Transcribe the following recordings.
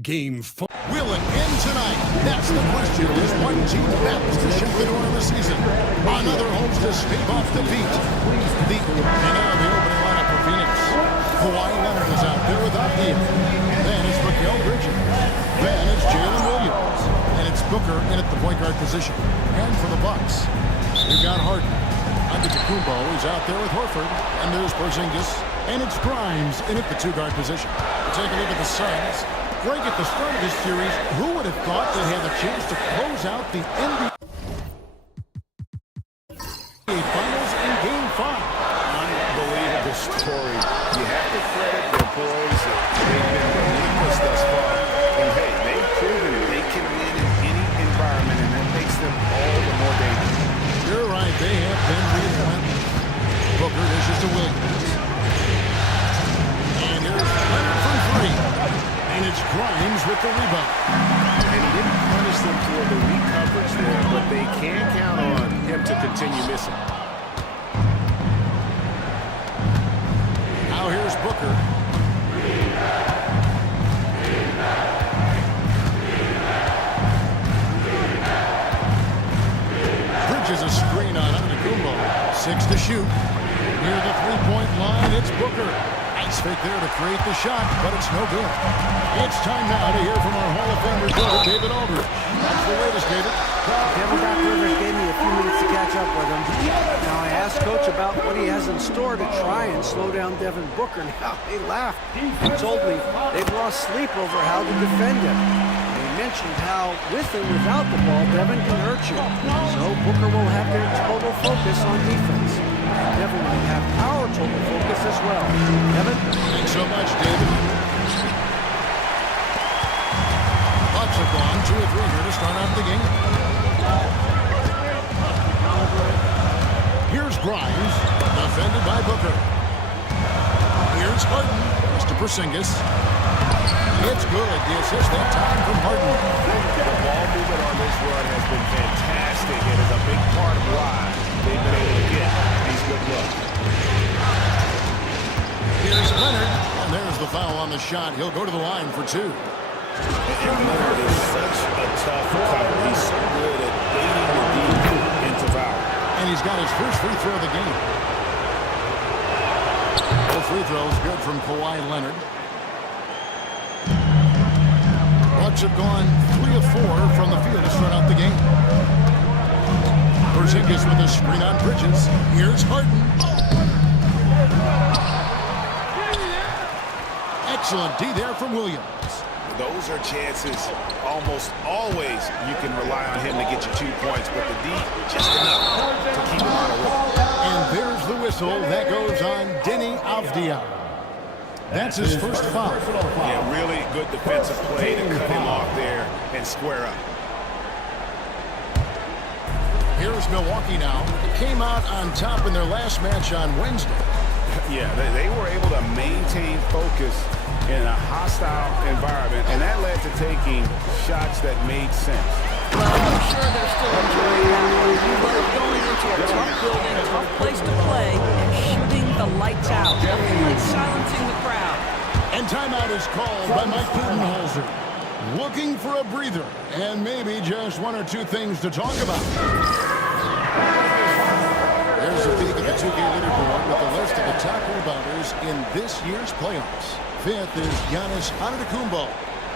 Game 4. Will it end tonight? That's the question. Is one team battles to shut the door of the season? Another hopes to stave off defeat. And now the opening lineup for Phoenix. Kawhi Leonard is out there without Hill. Then it's Mikal Bridges. Then it's Jalen Williams. And it's Booker in at the point guard position. And for the Bucks, you've got Harden. Antetokounmpo is out there with Horford. And there's Porzingis. And it's Grimes in at the two-guard position. We'll take a look at the Suns. Greg, at the start of this series, who would have thought they had a chance to close out the NBN Finals in Game 5? Unbelievable story. You have to credit their boys. They've been relentless thus far. And hey, they've proven they can win in any environment, and that makes them all the more dangerous. You're right. They have been relentless. Booker dishes to Williams. And here's Leonard from three. And it's Grimes with the rebound. And he didn't punish them for the weak coverage there, but they can count on him to continue missing. Now here's Booker. Bridges a screen on Antetokounmpo. 6 to shoot. Near the three-point line, it's Booker. Nice fake there to create the shot, but it's no good. It's time now to hear from our Hall of Fame reporter, David Aldridge. That's the latest, David. Devin Doc Rivers gave me a few minutes to catch up with him. Now I asked Coach about what he has in store to try and slow down Devin Booker. Now he laughed. He told me they've lost sleep over how to defend him. He mentioned how with and without the ball, Devin can hurt you. So Booker will have their total focus on defense. And Devin will have our total focus as well. Devin? Thanks so much, David. Bucks have gone 2 of 3 here to start out the game. Here's Grimes, defended by Booker. Here's Harden, pass to Porzingis. It's good. The assist that time from Harden. The ball movement on this run has been fantastic and is a big part of why they've been able to get these good looks. Here's Leonard, and there's the foul on the shot. He'll go to the line for 2. And Leonard is such a tough cover. He's so good at baiting the deep into foul. And he's got his first free throw of the game. Both free throws good from Kawhi Leonard. Bucks have gone 3 of 4 from the field to start out the game. Porzingis with a screen on Bridges. Here's Harden. Excellent D there from Williams. Those are chances almost always you can rely on him to get you 2 points, but the D just enough to keep him out of work. And there's the whistle. That goes on Deni Avdija. That's his first foul. Yeah, really good defensive play to cut him off there and square up. Here's Milwaukee now. Came out on top in their last match on Wednesday. Yeah, they were able to maintain focus in a hostile environment, and that led to taking shots that made sense. Well, I'm sure they're still enjoying that. But going into a tough building, tough place to play, and shooting the lights out. Nothing like silencing the crowd. And timeout is called by Mike Budenholzer. Looking for a breather, and maybe just 1 or 2 things to talk about. There's a peek at the 2K leaderboard with a list of the top rebounders in this year's playoffs. 5th is Giannis Antetokounmpo.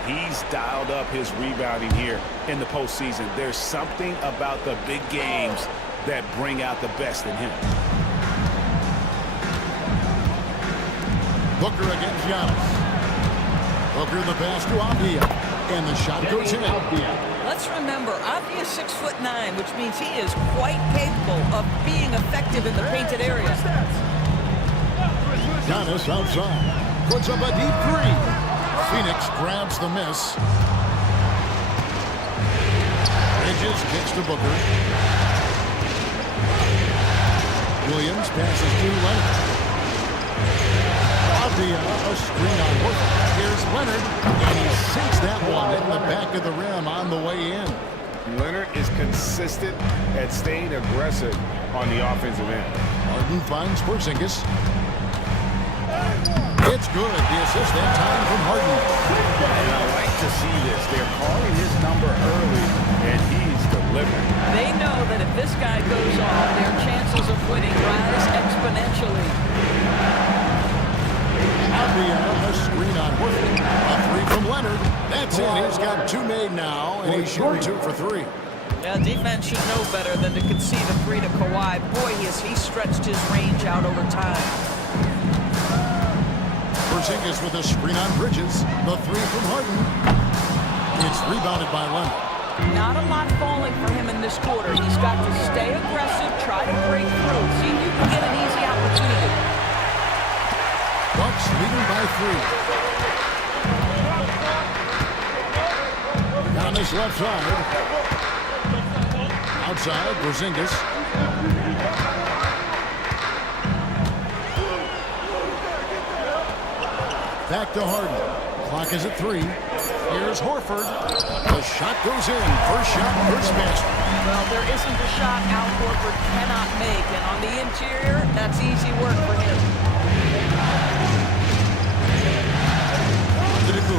He's dialed up his rebounding here in the postseason. There's something about the big games that bring out the best in him. Booker against Giannis. Booker the pass to Avdija. And the shot goes in. Let's remember, Avdija's 6'9", which means he is quite capable of being effective in the painted area. Giannis outside. Puts up a deep 3. Phoenix grabs the miss. Bridges kicks to Booker. Williams passes to Leonard. Avdija, a screen on Horford. Here's Leonard, and he sinks that one in the back of the rim on the way in. Leonard is consistent at staying aggressive on the offensive end. Harden finds Porzingis. It's good. The assist that time from Harden. And I like to winning rise exponentially. A screen on Horford. A three from Leonard. That's it. He's got two made now, and he's shooting 2 for 3. Yeah, defense should know better than to concede a 3 to Kawhi. Boy, has he stretched his range out over time. Porzingis with a screen on Bridges. The 3 from Harden. It's rebounded by Leonard. Not a lot falling for him in this quarter. He's got to stay aggressive, try to break through. See if you can get an easy opportunity. Bucks leading by 3. On his left side. Outside, Porzingis. Back to Harden. Clock is at 3. Here's Horford. The shot goes in. First shot, first basket. Well, there isn't a shot Al Horford cannot make, and on the interior, that's easy work for him.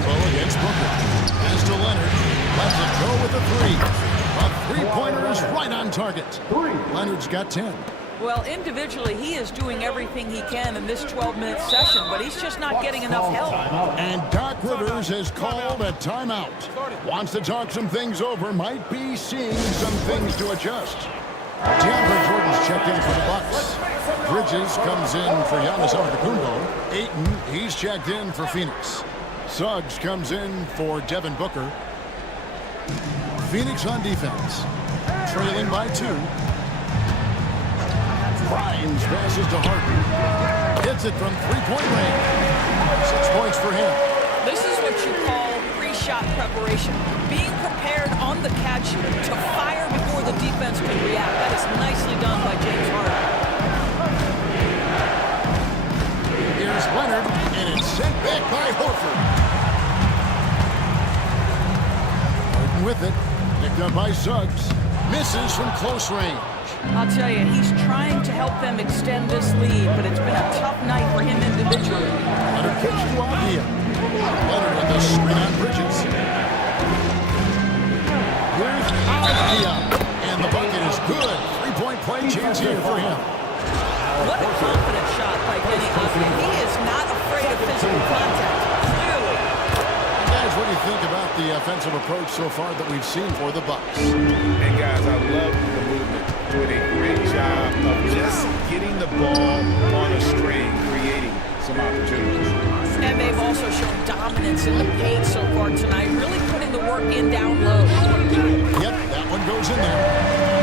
Against Booker. Pass to Leonard. Lets it go with a 3. A three-pointer is right on target. Leonard's got 10. Well, individually, he is doing everything he can in this 12-minute session, but he's just not getting enough help. And Doc Rivers has called a timeout. Wants to talk some things over. Might be seeing some things to adjust. DeAndre Jordan's checked in for the Bucks. Bridges comes in for Giannis Antetokounmpo. Ayton, he's checked in for Phoenix. Suggs comes in for Devin Booker. Phoenix on defense. Trailing by 2. Grimes passes to Harden. Hits it from three-point range. 6 points for him. This is what you call pre-shot preparation. Being prepared on the catch to fire before the defense can react. That is nicely done by James Harden. Here's Leonard, and it's sent back by Horford. Harden with it. Picked up by Suggs. Misses from close range. I'll tell you, he's trying to help them extend this lead, but it's been a tough night for him individually. Leonard pitch to Avdia. Leonard with the screen on Bridges. Here's Avdia. And the bucket is good. Three-point play chance here for him. What a confident shot by Kenny Avdia. He is not afraid of physical contact, clearly. And guys, what do you think about the offensive approach so far that we've seen for the Bucks? And guys, I love the movement. Doing a great job of just getting the ball on a string, creating some opportunities. And they've also shown dominance in the paint so far tonight, really putting the work in down low. Yep, that one goes in there.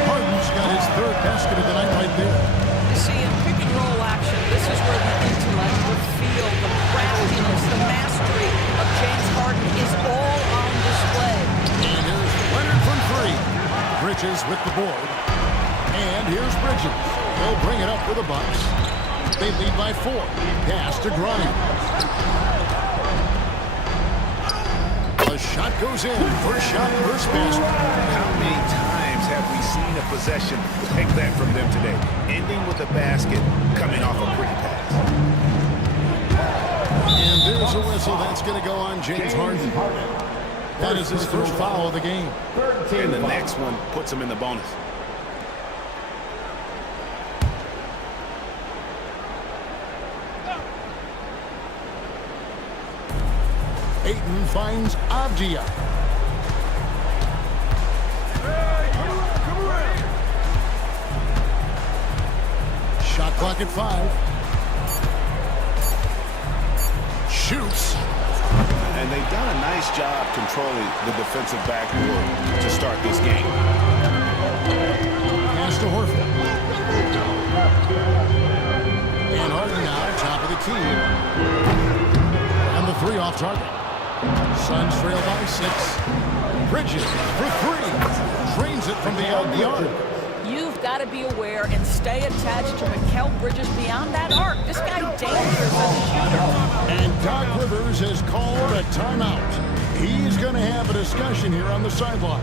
Harden's got his third basket of the night right there. You see, in pick and roll action, this is where the intellect, the feel, the craftiness, the mastery of James Harden is all on display. And here's Leonard from 3. Bridges with the board. And here's Bridges. He'll bring it up for the Bucks. They lead by 4. Pass to Grimes. The shot goes in. First shot, first basket. How many times have we seen a possession like that from them today? Ending with a basket, coming off a pretty pass. And there's a whistle. That's going to go on James Harden. That is his first foul of the game. And the next one puts him in the bonus. Ayton finds Avdia. Shot clock at 5. Shoots. And they've done a nice job controlling the defensive backboard to start this game. Pass to Horford. And Harden now, top of the key. And the 3 off target. Suns trail by 6. Bridges for 3. Drains it from beyond the arc. You've got to be aware and stay attached to Mikal Bridges beyond that arc. This guy dangerous as a shooter. And Doc Rivers has called a timeout. He's going to have a discussion here on the sideline.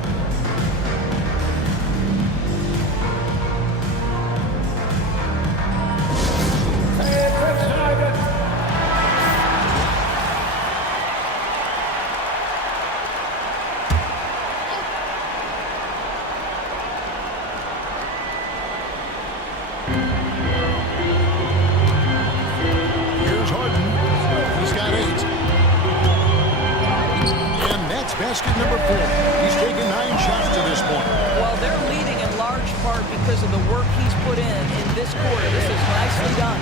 basket number 4. He's taken 9 shots to this point. Well, they're leading in large part because of the work he's put in this quarter. This is nicely done.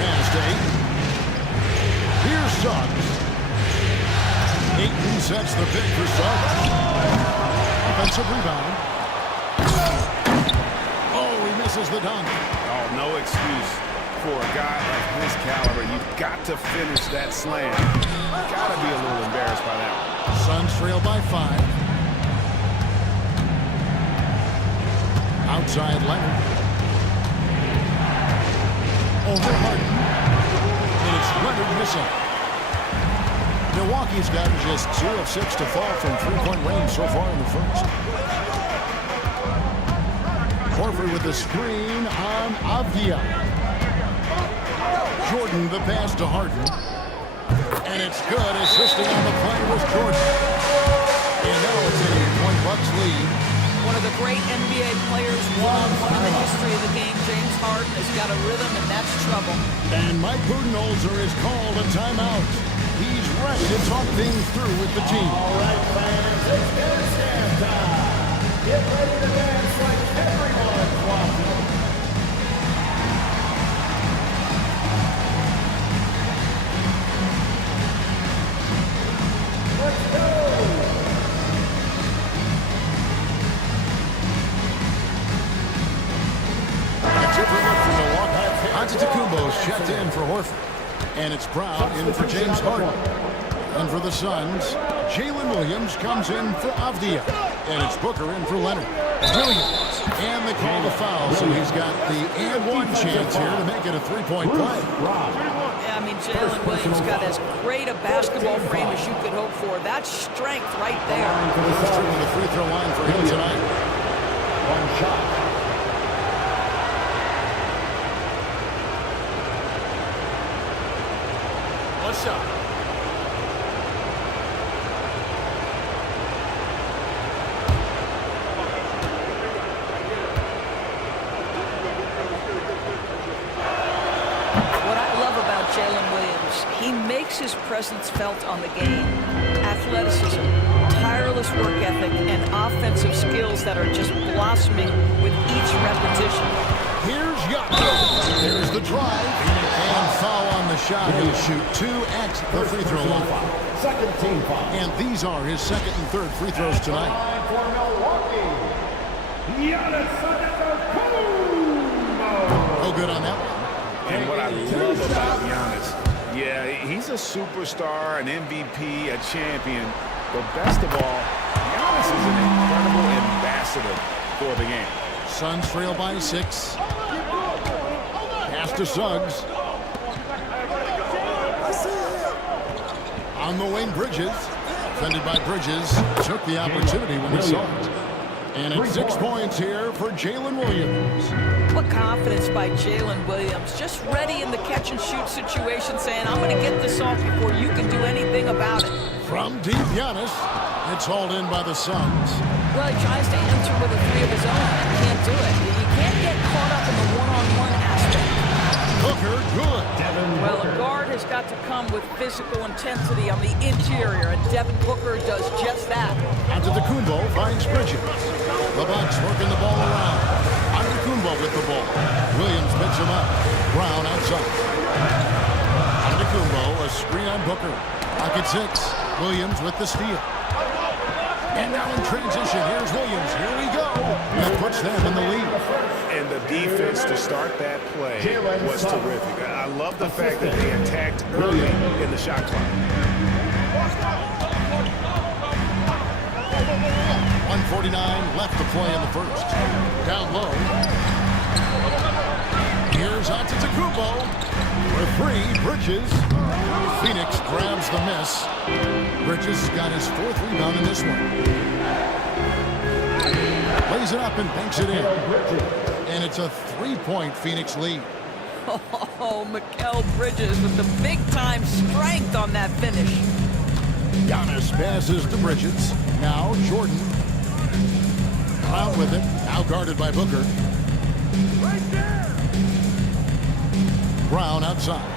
Pass to Ayton. Here's Suggs. Ayton sets the pick for Suggs. Offensive rebound. Oh, he misses the dunk. Oh, no excuse for a guy like his caliber. You've got to finish that slam. Got to be a little embarrassed by that one. Suns trail by 5. Outside Leonard. Over Harden. And it's Leonard missing. Milwaukee's gotten just 2 of 6 to fall from three-point range so far in the first. Horford with the screen on Avdia. Jordan the pass to Harden. And it's good. Assisting on the play was Jordan. And now it's a 8-point Bucks lead. One of the great NBA players, one-on-one in the history of the game, James Harden, has got a rhythm, and that's trouble. And Mike Budenholzer has called a timeout. He's ready to talk things through with the team. All right, fans, it's dance time. Get ready to dance like everyone's watching. Let's go. A different look from Milwaukee. Antetokounmpo's checked in for Horford. And it's Brown in for James Harden. And for the Suns, Jalen Williams comes in for Avdia. And it's Booker in for Leonard. Williams. And they call the foul, so he's got the and-one chance here to make it a 3-point play. Yeah, I mean, Jalen Williams got as great a basketball frame as you could hope for. That's strength right there. First trip to the free throw line for him tonight. One shot. What's up? What I love about Jalen Williams, he makes his presence felt on the game. Athleticism, tireless work ethic, and offensive skills that are just blossoming with each repetition. Here's Giannis. There's the drive. And foul on the shot. He'll shoot 2 at the free throw line. Second team foul. And these are his second and third free throws tonight. For Milwaukee, Giannis Antetokounmpo. No good on that one. And what I love about Giannis, yeah, he's a superstar, an MVP, a champion. But best of all, Giannis is an incredible ambassador for the game. Suns trail by 6. Pass to Suggs. On the wing, Bridges. Defended by Bridges. Took the opportunity when he saw it. And it's 6 points here for Jalen Williams. What confidence by Jalen Williams. Just ready in the catch-and-shoot situation, saying, I'm going to get this off before you can do anything about it. From deep, Giannis. It's hauled in by the Suns. Well, he tries to enter with a 3 of his own and can't do it. You can't get caught up in the one-on-one aspect. Booker, good. Well, a guard has got to come with physical intensity on the interior, and Devin Booker does just that. Antetokounmpo finds Bridges. The Bucks working the ball around. Antetokounmpo with the ball. Williams picks him up. Brown outside. Antetokounmpo, a screen on Booker. Pocket 6. Williams with the steal. And now in transition, here's Williams. Here we go. That puts them in the lead. And the defense to start that play was terrific. I love the fact that they attacked early in the shot clock. 1:49 left to play in the first. Down low. Here's Antetokounmpo for 3. Bridges. Phoenix grabs the miss. Bridges got his 4th rebound in this one. Lays it up and banks it in. And it's a 3-point Phoenix lead. Oh, Mikal Bridges with the big-time strength on that finish. Giannis passes to Bridges. Now Jordan. Out with it. Now guarded by Booker. Right there. Brown outside.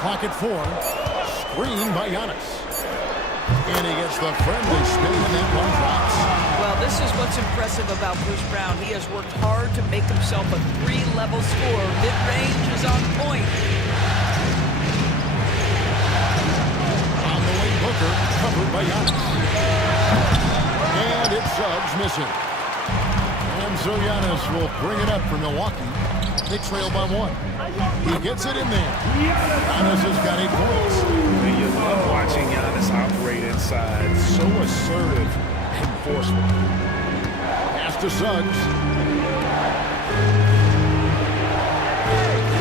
Clock at 4. Screen by Giannis. And he gets the friendly spin, and that one drops. Well, this is what's impressive about Bruce Brown. He has worked hard to make himself a 3-level scorer. Mid-range is on point. On the wing, Booker, covered by Giannis. And it's Suggs missing. And so Giannis will bring it up for Milwaukee. They trail by 1. He gets it in there. Giannis has got 8 points. You love watching Giannis operate inside. So assertive and forceful. Pass to Suggs.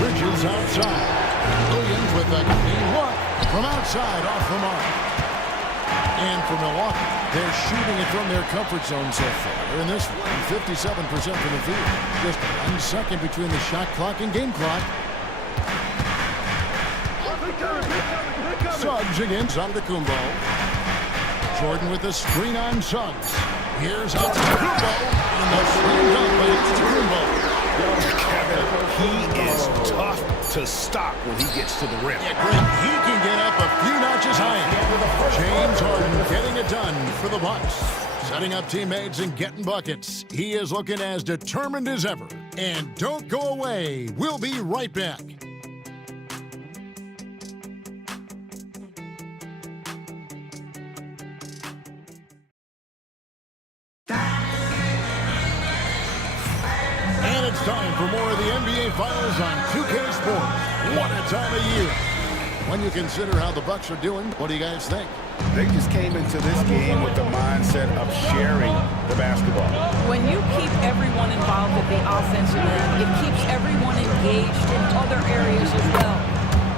Bridges outside. Williams with a clean look from outside off the mark. And for Milwaukee, they're shooting it from their comfort zone so far. In this one, 57% from the field. Just 1 second between the shot clock and game clock. Suggs against Antetokounmpo. Jordan with the screen on Suggs. Here's Antetokounmpo. And the screen done by Antetokounmpo. He is tough to stop when he gets to the rim. Yeah, Greg, he can get up a few notches higher. James Harden getting it done for the Bucks. Setting up teammates and getting buckets. He is looking as determined as ever. And don't go away. We'll be right back. And it's time for more of the NBA Finals on 2K Sports. What a time of year. When you consider how the Bucks are doing, what do you guys think? They just came into this game with the mindset of sharing the basketball. When you keep everyone involved at the offensive end, it keeps everyone engaged in other areas as well.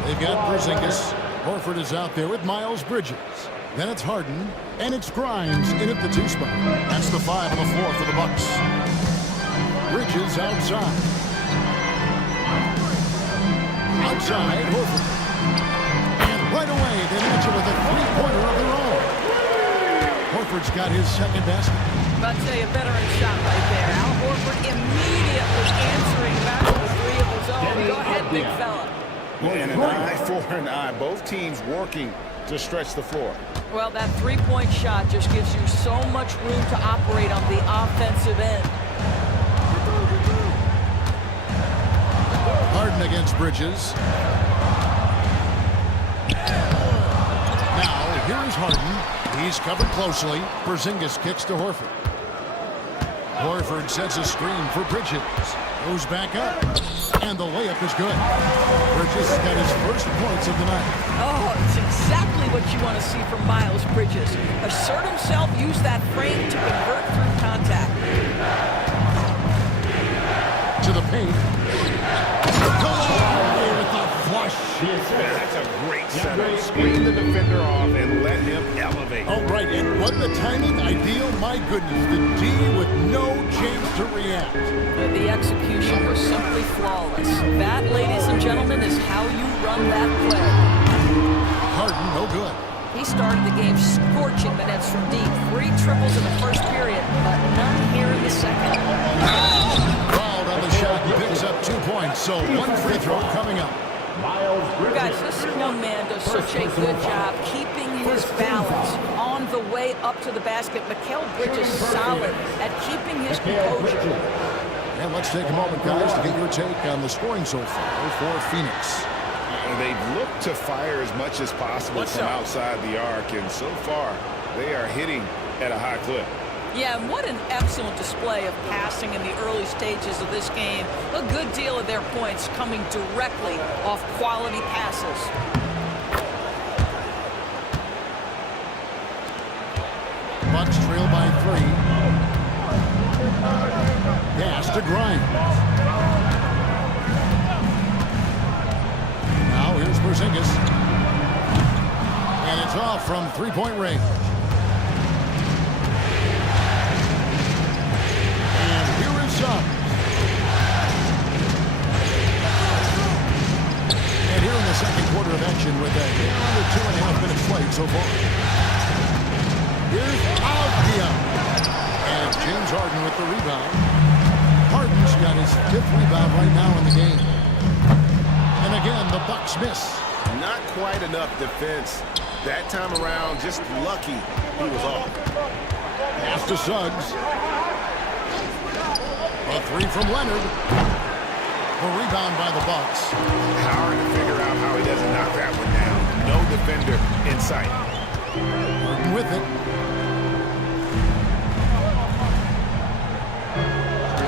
They've got Porzingis. Horford is out there with Miles Bridges. Then it's Harden, and it's Grimes in at the 2 spot. That's the 5 on the floor for the Bucks. Bridges outside. Outside, Horford. And right away, they match it with a 3-pointer of their own. Horford's got his second basket. I'll tell you, a veteran shot right there. Al Horford immediately answering back with a 3 of his own. Go ahead, big fella. And an eye for an eye. Both teams working to stretch the floor. Well, that 3-point shot just gives you so much room to operate on the offensive end. Harden against Bridges. Now, here is Harden. He's covered closely. Porzingis kicks to Horford. Horford sets a screen for Bridges. Goes back up. And the layup is good. Bridges has got his first points of the night. Oh, it's exactly what you want to see from Miles Bridges. Assert himself, use that frame to convert through contact. To the paint. Go away with the flush. That's a great setup. Screen the defender off and let him elevate. Oh, right. And wasn't the timing ideal? My goodness. The D with no chance to react. The execution was simply flawless. That, ladies and gentlemen, is how you run that play. Harden, no good. He started the game scorching the nets from deep. 3 triples in the first period, but none here in the second. Fouled on the shot, picks up 2 points, so 1 free throw coming up. Guys, this young man does such a good job keeping his balance on the way up to the basket. Mikal Bridges solid at keeping his composure. And let's take a moment, guys, to get your take on the scoring so far for Phoenix. They've looked to fire as much as possible from outside the arc, and so far, they are hitting at a high clip. Yeah, and what an excellent display of passing in the early stages of this game. A good deal of their points coming directly off quality passes. Bucks trail by 3. Pass to Grimes. Now here's Porzingis. And it's off from 3-point range. And here is Suggs. And here in the second quarter of action with a under 2.5 minutes played so far. Here's Aldia. And James Harden with the rebound. Harden's got his 5th rebound right now in the game. And again, the Bucks miss. Not quite enough defense That time around, just lucky he was off. Pass to Suggs. A three from Leonard. A rebound by the Bucks. Hard to figure out how he doesn't knock that one down. No defender in sight. Harden with it.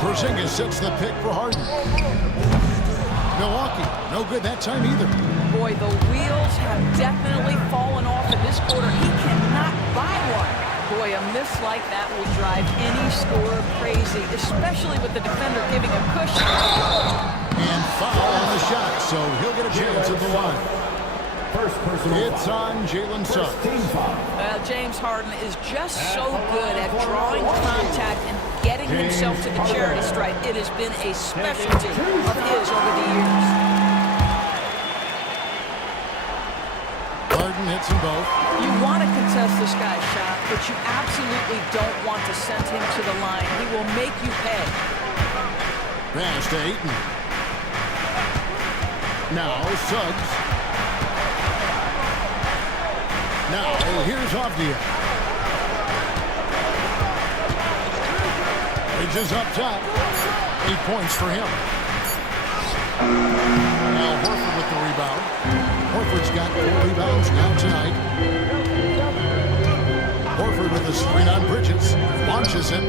Porzingis sets the pick for Harden. Milwaukee, no good that time either. Boy, the wheels have definitely fallen off in this quarter. He cannot buy one. Boy, a miss like that will drive any scorer crazy, especially with the defender giving a cushion. And foul on the shot, so he'll get a chance at the line. First personal It's on Jalen Suggs. team foul. James Harden is just so good at drawing contact and getting himself to the charity stripe. It has been a specialty of his over the years. Harden hits them both. You want to contest this guy's shot, but you absolutely don't want to send him to the line. He will make you pay. Pass to Ayton. Now Suggs. Now here's Avdia. Bridges up top. 8 points for him. Now Horford with the rebound. Horford's got 4 rebounds now tonight. Horford with the screen on Bridges. Launches it.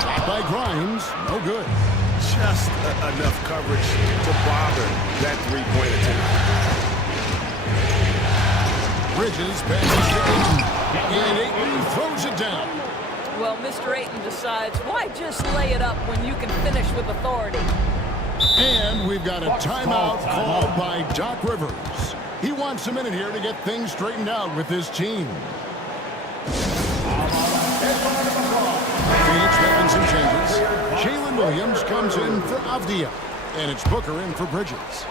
Shot by Grimes. No good. Just enough coverage to bother that three-point attempt. Bridges passes to Ayton. And Ayton throws it down. Well, Mr. Ayton decides, why just lay it up when you can finish with authority? And we've got a timeout called by Doc Rivers. He wants a minute here to get things straightened out with his team. Phoenix making some changes. Jalen Williams comes in for Avdia. And it's Booker in for Bridges.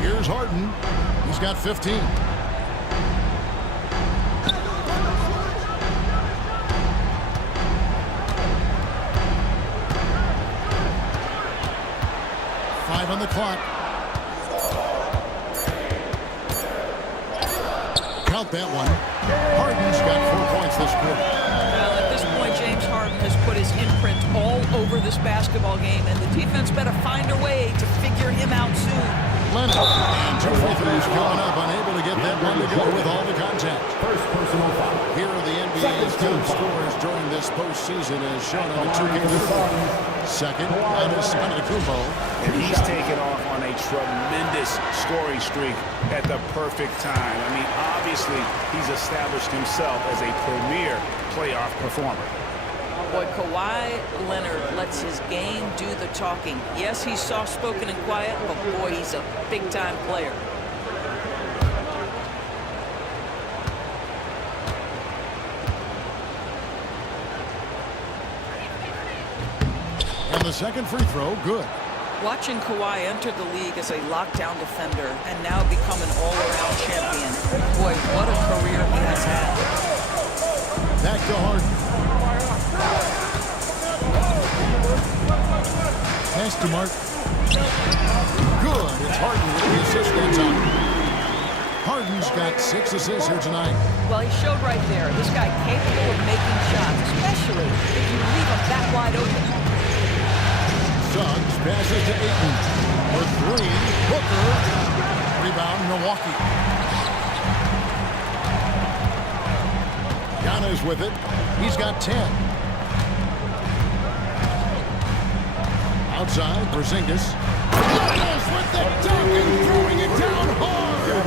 Here's Harden. He's got 15. Five on the clock. Count that one. Harden's got 4 points this quarter. Well, at this point, James Harden has put his imprint all over this basketball game, and the defense better find a way to figure him out soon. Leonard, and 2 free throws coming up, unable to get that one to go with all the contact. First personal foul. Here are the NBA's top scorers during this postseason as shown on the 2K leaderboard. Second, Giannis Antetokounmpo. And he's taken off on a tremendous scoring streak at the perfect time. I mean, obviously, he's established himself as a premier playoff performer. Boy, Kawhi Leonard lets his game do the talking. Yes, he's soft-spoken and quiet, but boy, he's a big-time player. And the second free throw, good. Watching Kawhi enter the league as a lockdown defender and now become an all-around champion. Boy, what a career he has had. Back to Harden. Pass to Mark. Good. It's Harden with the assist that time. Harden's got 6 assists here tonight. Well, he showed right there. This guy capable of making shots, especially if you leave him that wide open. Suggs passes to Ayton. For 3, Booker. Rebound, Milwaukee. Giannis with it. He's got 10. Outside, Porzingis. Giannis with the dunk and throwing it down hard.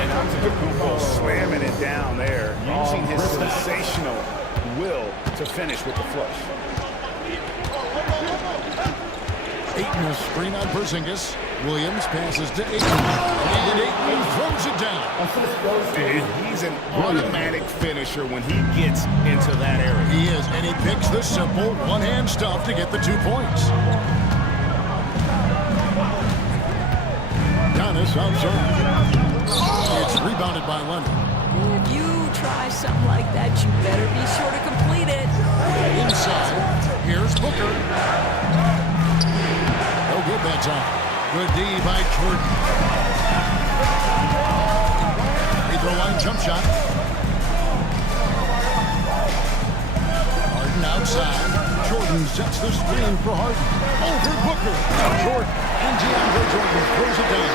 And Antetokounmpo slamming it down there, using his sensational will to finish with the flush. Ayton a screen on Porzingis. Williams passes to Ayton. And Ayton throws it down. And he's an automatic finisher when he gets into that area. He is, and he picks the simple one-hand stuff to get the 2 points. Giannis outside. It's rebounded by Leonard. If you try something like that, you better be sure to complete it. Inside, here's Booker. No good that time. Good D by Jordan. Free throw line jump shot. Harden outside. Jordan sets the screen for Harden. Over Booker. Jordan. And DeAndre Jordan throws it down.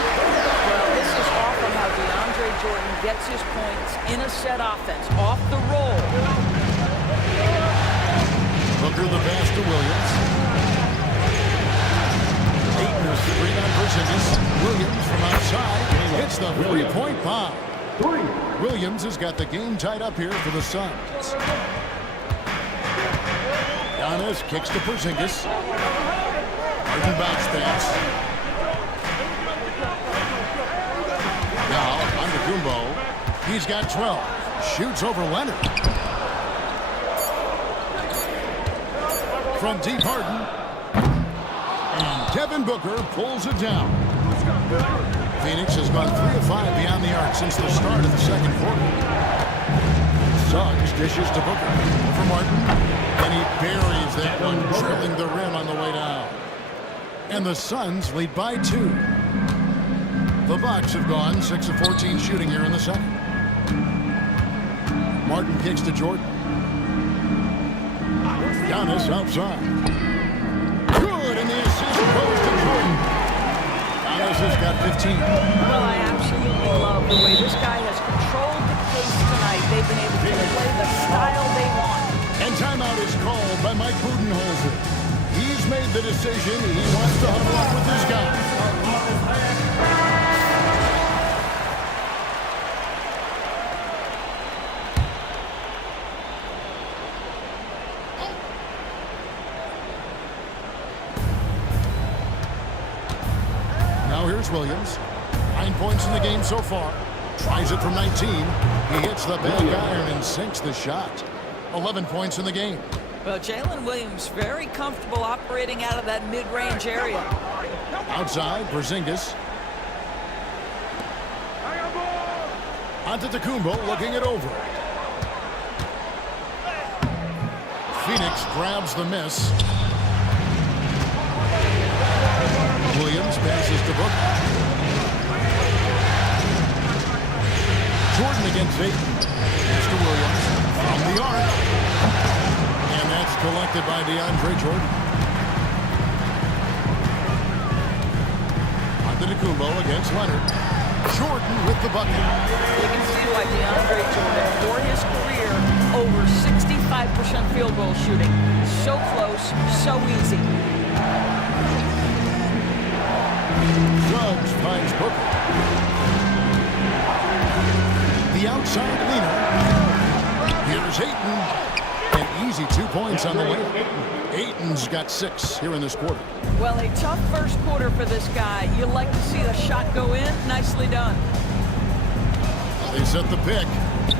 Well, this is often how DeAndre Jordan gets his points in a set offense, off the roll. Booker the pass to Williams. Ayton is screen on Porzingis. Williams from outside hits the three-point bomb. Williams has got the game tied up here for the Suns. Giannis kicks to Porzingis. Harden bounce pass. Now on to Kumbo. He's got 12. Shoots over Leonard. From deep, Harden. And Devin Booker pulls it down. Phoenix has gone 3 of 5 beyond the arc since the start of the second quarter. Suggs dishes to Booker. For Martin. And he buries that one, drilling the rim on the way down. And the Suns lead by 2. The Bucks have gone 6 of 14 shooting here in the second. Martin kicks to Jordan. Giannis outside. Good, and the assist goes to Jordan. Giannis has got 15. Well, I absolutely love the way this guy has controlled the pace tonight. They've been able to play the style they want. And timeout is called by Mike Budenholzer. He's made the decision. He wants to huddle up with this guy. Now here's Williams. 9 points in the game so far. Tries it from 19. He hits the back iron and sinks the shot. 11 points in the game. Well, Jalen Williams very comfortable operating out of that mid-range area. Outside, Porzingis. Antetokounmpo looking it over. Phoenix grabs the miss. Williams passes to Booker. Jordan against Ayton. Pass to Williams. From the arc. And that's collected by DeAndre Jordan. Antetokounmpo against Leonard. Jordan with the bucket. You can see why DeAndre Jordan, for his career, over 65% field goal shooting. So close, so easy. Suggs finds Booker. The outside leaner. Here's Ayton. An easy 2 points on the way. Ayton's got 6 here in this quarter. Well, a tough first quarter for this guy. You like to see the shot go in. Nicely done. They set the pick.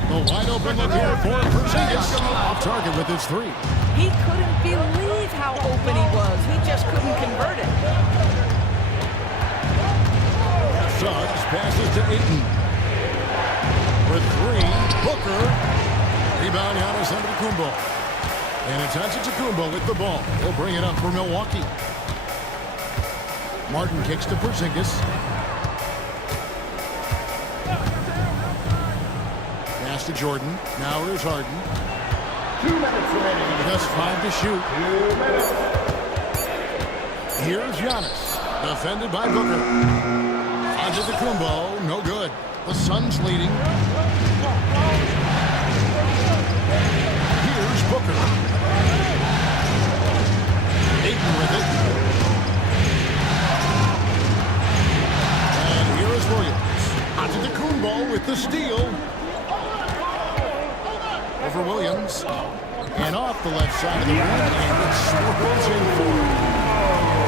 The wide open look here for Porzingis. Off target with his 3. He couldn't believe how open he was. He just couldn't convert it. Suggs passes to Ayton. For 3, Booker. Rebound Giannis Antetokounmpo. And it's Antetokounmpo with the ball. He'll bring it up for Milwaukee. Martin kicks to Porzingis. Pass to Jordan. Now here's Harden. 2 minutes remaining. Just 5 to shoot. 2 minutes. Here's Giannis. Defended by Booker. Antetokounmpo, no good. The Suns leading. Here's Booker. Ayton with it. And here is Williams. Antetokounmpo with the steal. Over Williams. And off the left side of the rim. And it swirls in for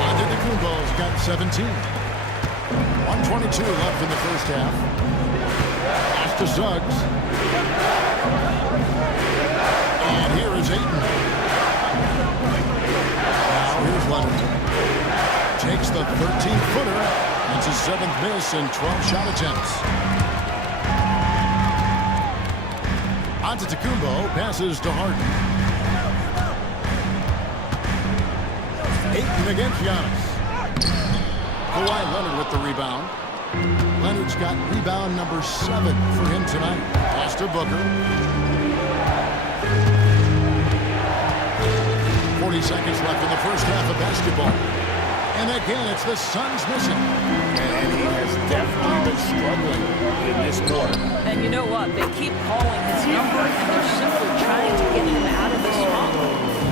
Antetokounmpo's got 17. 1:22 left in the first half. Pass to Suggs. And here is Ayton. Now here's Leonard. Takes the 13-footer. It's his 7th miss in 12 shot attempts. Antetokounmpo passes to Harden. Ayton against Giannis. Kawhi Leonard with the rebound. Leonard's got rebound number 7 for him tonight. Pass to Booker. 40 seconds left in the first half of basketball. And again, it's the Suns missing. And he has definitely been struggling in this quarter. And you know what? They keep calling his number, and they're simply trying to get him out of this spot.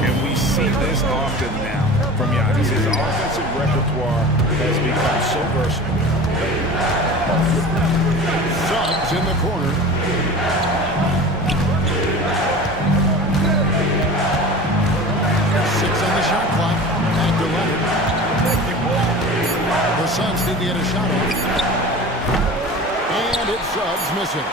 And we see this often now from Giannis. His offensive repertoire has become so versatile. Suggs in the corner. Six on the shot clock. Back to Leonard. The Suns need to get a shot off. And it's Suggs missing.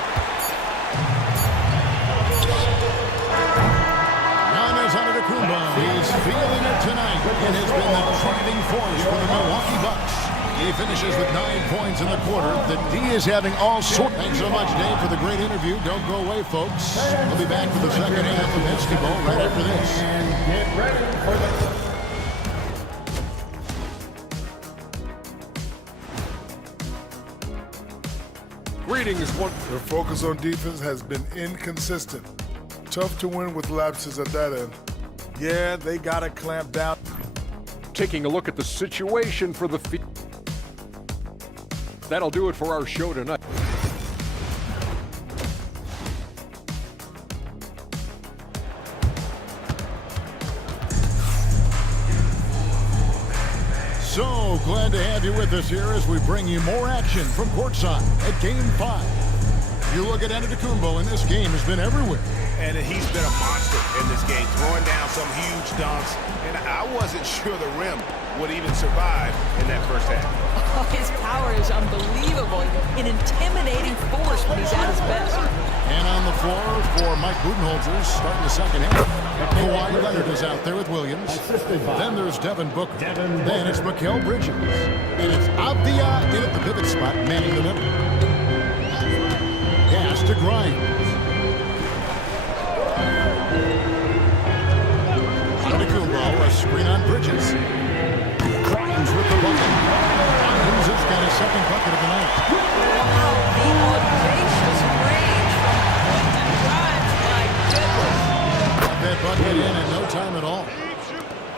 Giannis Antetokounmpo. He's feeling it tonight and has been the driving force for the Milwaukee Bucks. He finishes with 9 points in the quarter. The D is having all sorts. Thanks so much, Dave, for the great interview. Don't go away, folks. We'll be back for the second half of basketball right after this. And get ready for the Greetings. Their focus on defense has been inconsistent. Tough to win with lapses at that end. Yeah, they got to clamp down. Taking a look at the situation for the field. That'll do it for our show tonight. So glad to have you with us here as we bring you more action from courtside at Game 5. You look at Antetokounmpo, and this game has been everywhere. And he's been a monster in this game, throwing down some huge dunks. And I wasn't sure the rim would even survive in that first half. Oh, his power is unbelievable. An intimidating force when he's at his best. And on the floor for Mike Budenholzer starting the second half. Kawhi Leonard is out there with Williams. Then there's Devin Booker. Then it's Mikal Bridges. And it's Avdia in at the pivot spot, manning the middle. Pass to Grimes. Antetokounmpo, a screen on Bridges. Grimes with the bucket. Grimes has got his second bucket of the night. Wow, the audacious range from Quentin Grimes. My goodness. Got that bucket in no time at all.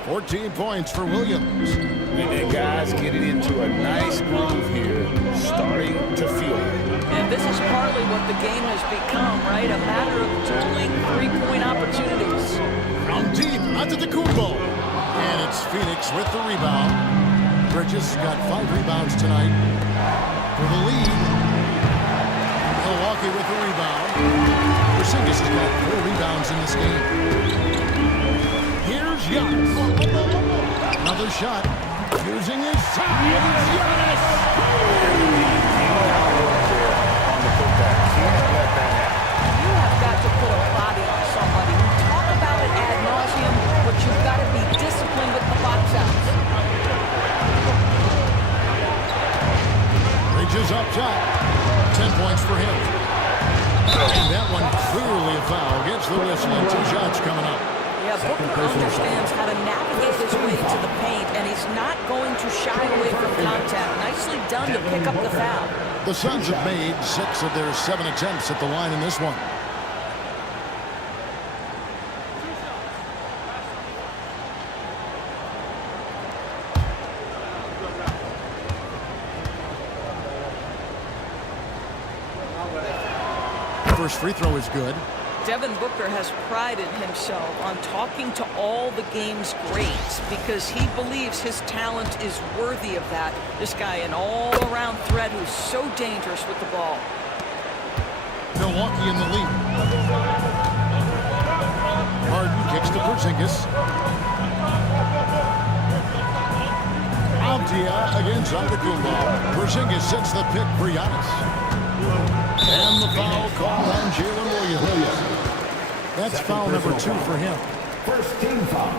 14 points for Williams. And then guys getting into a nice groove here, starting to feel it. And this is partly what the game has become, right? A matter of tooling three-point opportunities. From deep, Antetokounmpo. And it's Phoenix with the rebound. Bridges got 5 rebounds tonight for the lead. Milwaukee with the rebound. Porzingis has got 4 rebounds in this game. Here's Giannis. Another shot. Using his time. It's Giannis. You have got to put a body on somebody. We talk about it ad nauseum, but you've got to be disciplined with the box outs. Bridges up top. 10 points for him. And that one clearly a foul. Gets the whistle and 2 shots coming up. Yeah, Booker understands how to navigate his way to the paint, and he's not going to shy away from contact. Nicely done to pick up the foul. The Suns have made 6 of their 7 attempts at the line in this one. First free throw is good. Devin Booker has prided himself on talking to all the game's greats because he believes his talent is worthy of that. This guy, an all-around threat who's so dangerous with the ball. Milwaukee in the lead. Harden kicks to Porzingis. Avdia against Antetokounmpo. Porzingis sets the pick for Giannis. And the foul called on Jalen Williams. That's foul number 2 for him. first team foul.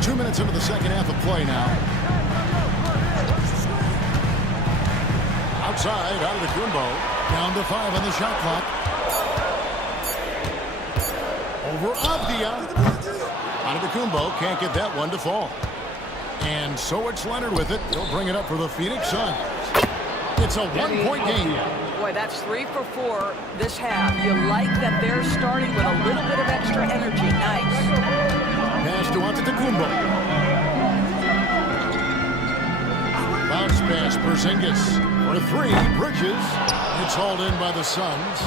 Two minutes into the second half of play now. Outside, Antetokounmpo. Down to 5 on the shot clock. Over Avdia. Antetokounmpo can't get that one to fall. And so it's Leonard with it. He'll bring it up for the Phoenix Suns. It's a one-point game. Boy, that's 3 for 4 this half. You like that they're starting with a little bit of extra energy. Nice. Pass to Antetokounmpo. Bounce pass, Porzingis. For 3, Bridges. It's hauled in by the Suns.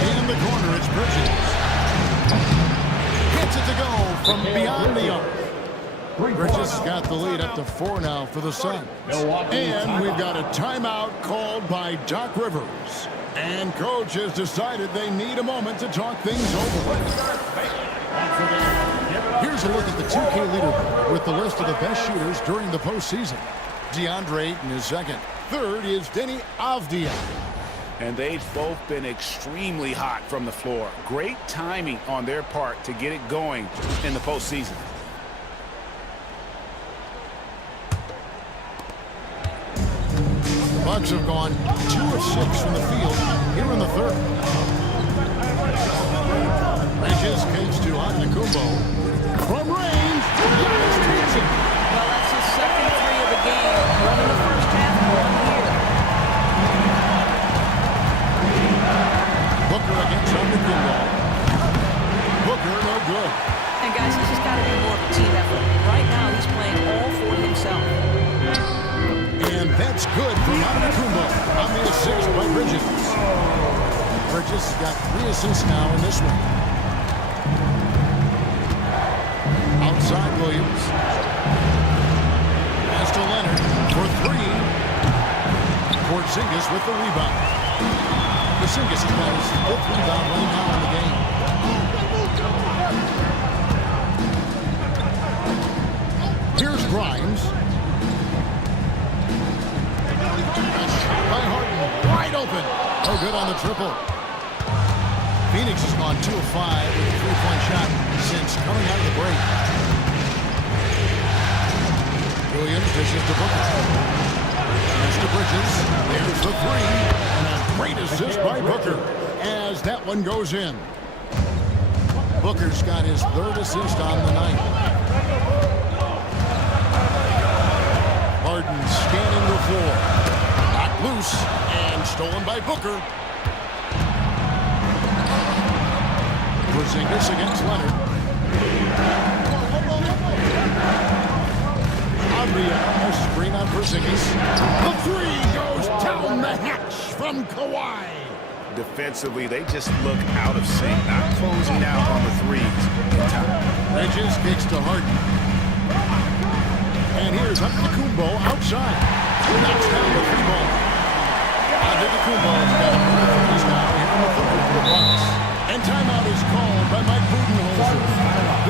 In the corner, it's Bridges. Gets it to go from beyond the arc. Bridges got the lead up to 4 now for the Suns. And we've got a timeout called by Doc Rivers. And coach has decided they need a moment to talk things over. Here's a look at the 2K leaderboard with the list of the best shooters during the postseason. DeAndre Ayton is second. Third is Denny Avdia. And they've both been extremely hot from the floor. Great timing on their part to get it going in the postseason. The Bucks have gone 2 of 6 from the field here in the third. Bridges kicks to Antetokounmpo. From range. Well, that's his second 3 of the game. One in the first half, one here. Booker against Antetokounmpo. Booker, no good. And guys, this has got to be more of a team effort. Right now, he's playing all for himself. And that's good from Antetokounmpo on the assist by Bridges. Bridges has got 3 assists now in this one. Outside Williams. Pass to Leonard for 3. Porzingis with the rebound. Porzingis has got his 5th rebound right now in the game. Here's Grimes. By Harden, wide open. No good on the triple. Phoenix has gone 2 of 5 with a 3-point shot since coming out of the break. Williams dishes to Booker. Pass to Bridges. There's the 3. And a great assist by Booker as that one goes in. Booker's got his 3rd assist on the night. Harden scanning the floor. Knocked loose and stolen by Booker. Porzingis against Leonard. Avdia, a screen on Porzingis. The 3 goes down the hatch from Kawhi. Defensively, they just look out of sync, not closing out on the 3s in time. Bridges kicks to Harden. And here's Antetokounmpo outside. Knocks down the 3-ball. Antetokounmpo's got a couple of threes now here in the third for the Bucks. And timeout is called by Mike Budenholzer.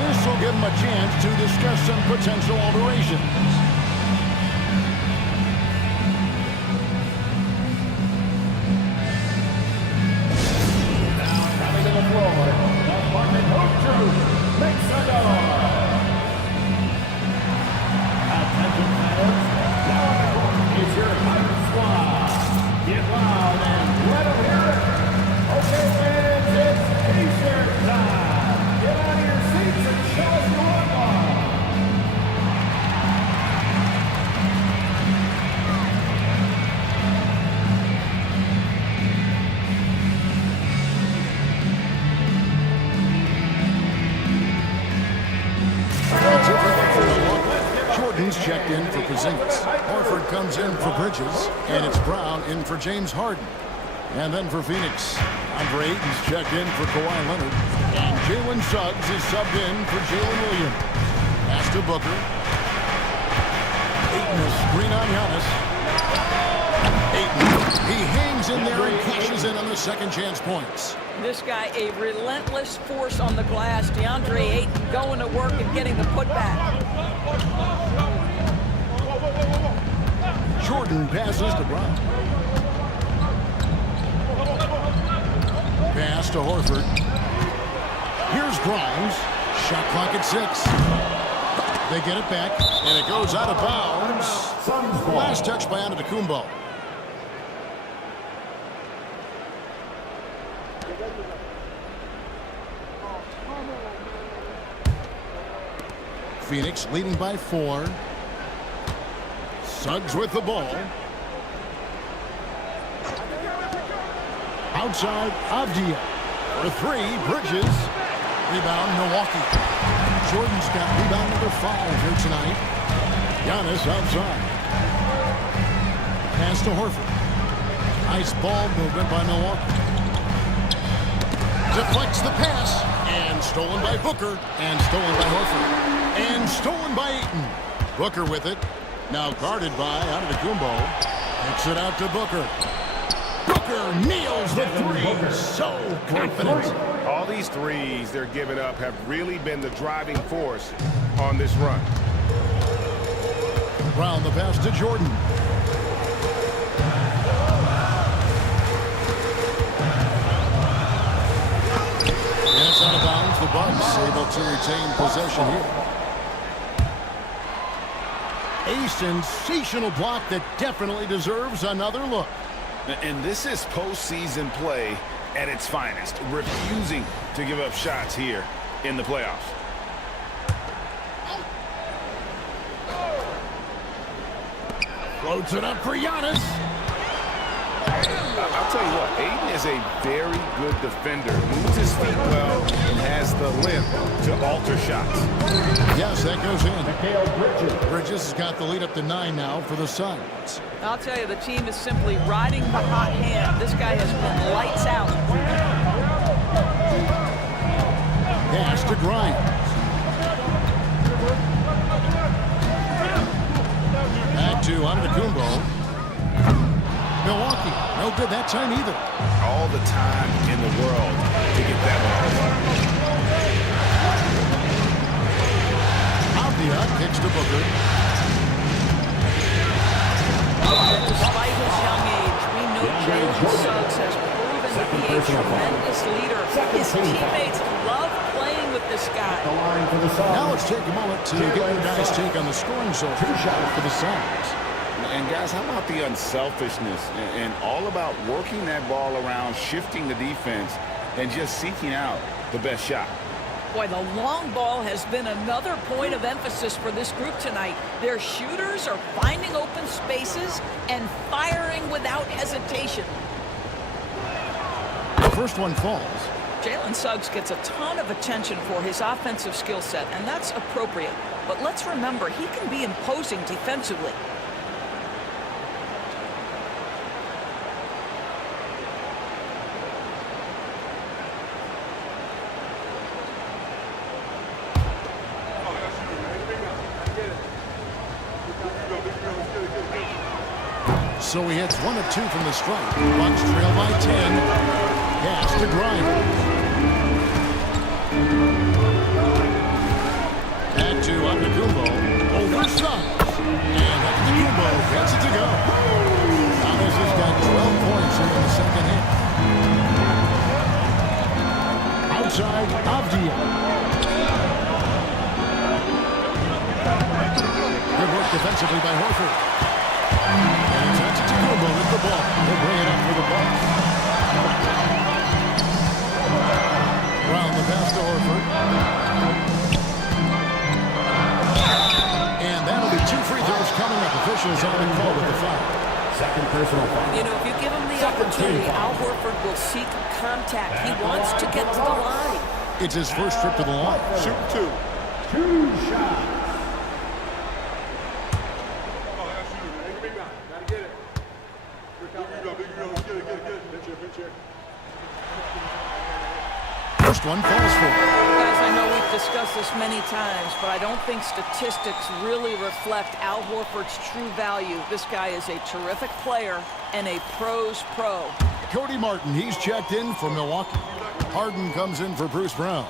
This will give him a chance to discuss some potential alterations. Now coming to the floor, the Department of Truth, make some noise. Attention fans, now on the court is your Hunter squad. Get loud and let them hear it. Okay, fans, it's T-shirt time. Get out of your seats and show us your football. That's it for Jordan's checked in for Porzingis. Horford comes in for Bridges. And it's Brown in for James Harden. And then for Phoenix, DeAndre Ayton's checked in for Kawhi Leonard. And Jalen Suggs is subbed in for Jalen Williams. Pass to Booker. Ayton a screen on Giannis. Ayton, he hangs in there and cashes in on the second chance points. This guy, a relentless force on the glass. DeAndre Ayton going to work and getting the putback. Jordan passes to Brown. Pass to Horford. Here's Grimes. Shot clock at 6. They get it back, and it goes out of bounds. Last touch by Antetokounmpo. Phoenix leading by 4. Suggs with the ball. Outside, Avdia. For 3, Bridges. Rebound, Milwaukee. Jordan's got rebound number 5 here tonight. Giannis outside. Pass to Horford. Nice ball movement by Milwaukee. Deflects the pass. And stolen by Booker. And stolen by Horford. And stolen by Ayton. Booker with it. Now guarded by Antetokounmpo. Kicks it out to Booker. Booker nails the 3. So confident. All these threes they're giving up have really been the driving force on this run. Brown the pass to Jordan. And it's out of bounds. The Bucks able to retain possession here. A sensational block that definitely deserves another look. And this is postseason play at its finest, refusing to give up shots here in the playoffs. Floats it up for Giannis. I'll tell you what, Ayton is a very good defender. Moves his feet well and has the length to alter shots. Yes, that goes in. Bridges has got the lead up to 9 now for the Suns. I'll tell you, the team is simply riding the hot hand. This guy has been lights out. Pass to Grimes. Back to Antetokounmpo. Milwaukee, no good that time either. All the time in the world to get that ball. Avdia kicks to Booker. Despite his young age, we know Jalen Suggs has proven to be a tremendous leader. His teammates love playing with this guy. Now let's take a moment to get your guys' take on the scoring zone for the Suns. And guys, how about the unselfishness and all about working that ball around, shifting the defense, and just seeking out the best shot? Boy, the long ball has been another point of emphasis for this group tonight. Their shooters are finding open spaces and firing without hesitation. The first one falls. Jalen Suggs gets a ton of attention for his offensive skill set, and that's appropriate. But let's remember, he can be imposing defensively. So he hits 1 of 2 from the stripe. Bucks trail by 10. Pass to Grimes. Back to Antetokounmpo. Over Suggs. And Antetokounmpo gets it to go. Giannis has got 12 points here in the second half. Outside, Avdia. Good work defensively by Horford. And it's Antetokounmpo with the ball. He'll bring it up for the Bucks. Brown the pass to Horford. And that'll be 2 free throws coming up. Officials on the call with the foul. Second personal foul. You know, if you give him the opportunity, Al Horford will seek contact. He wants to get to the line. It's his first trip to the line. Shoot 2. 2 shots. First one falls for him. Guys, I know we've discussed this many times, but I don't think statistics really reflect Al Horford's true value. This guy is a terrific player and a pro's pro. Cody Martin, he's checked in for Milwaukee. Harden comes in for Bruce Brown.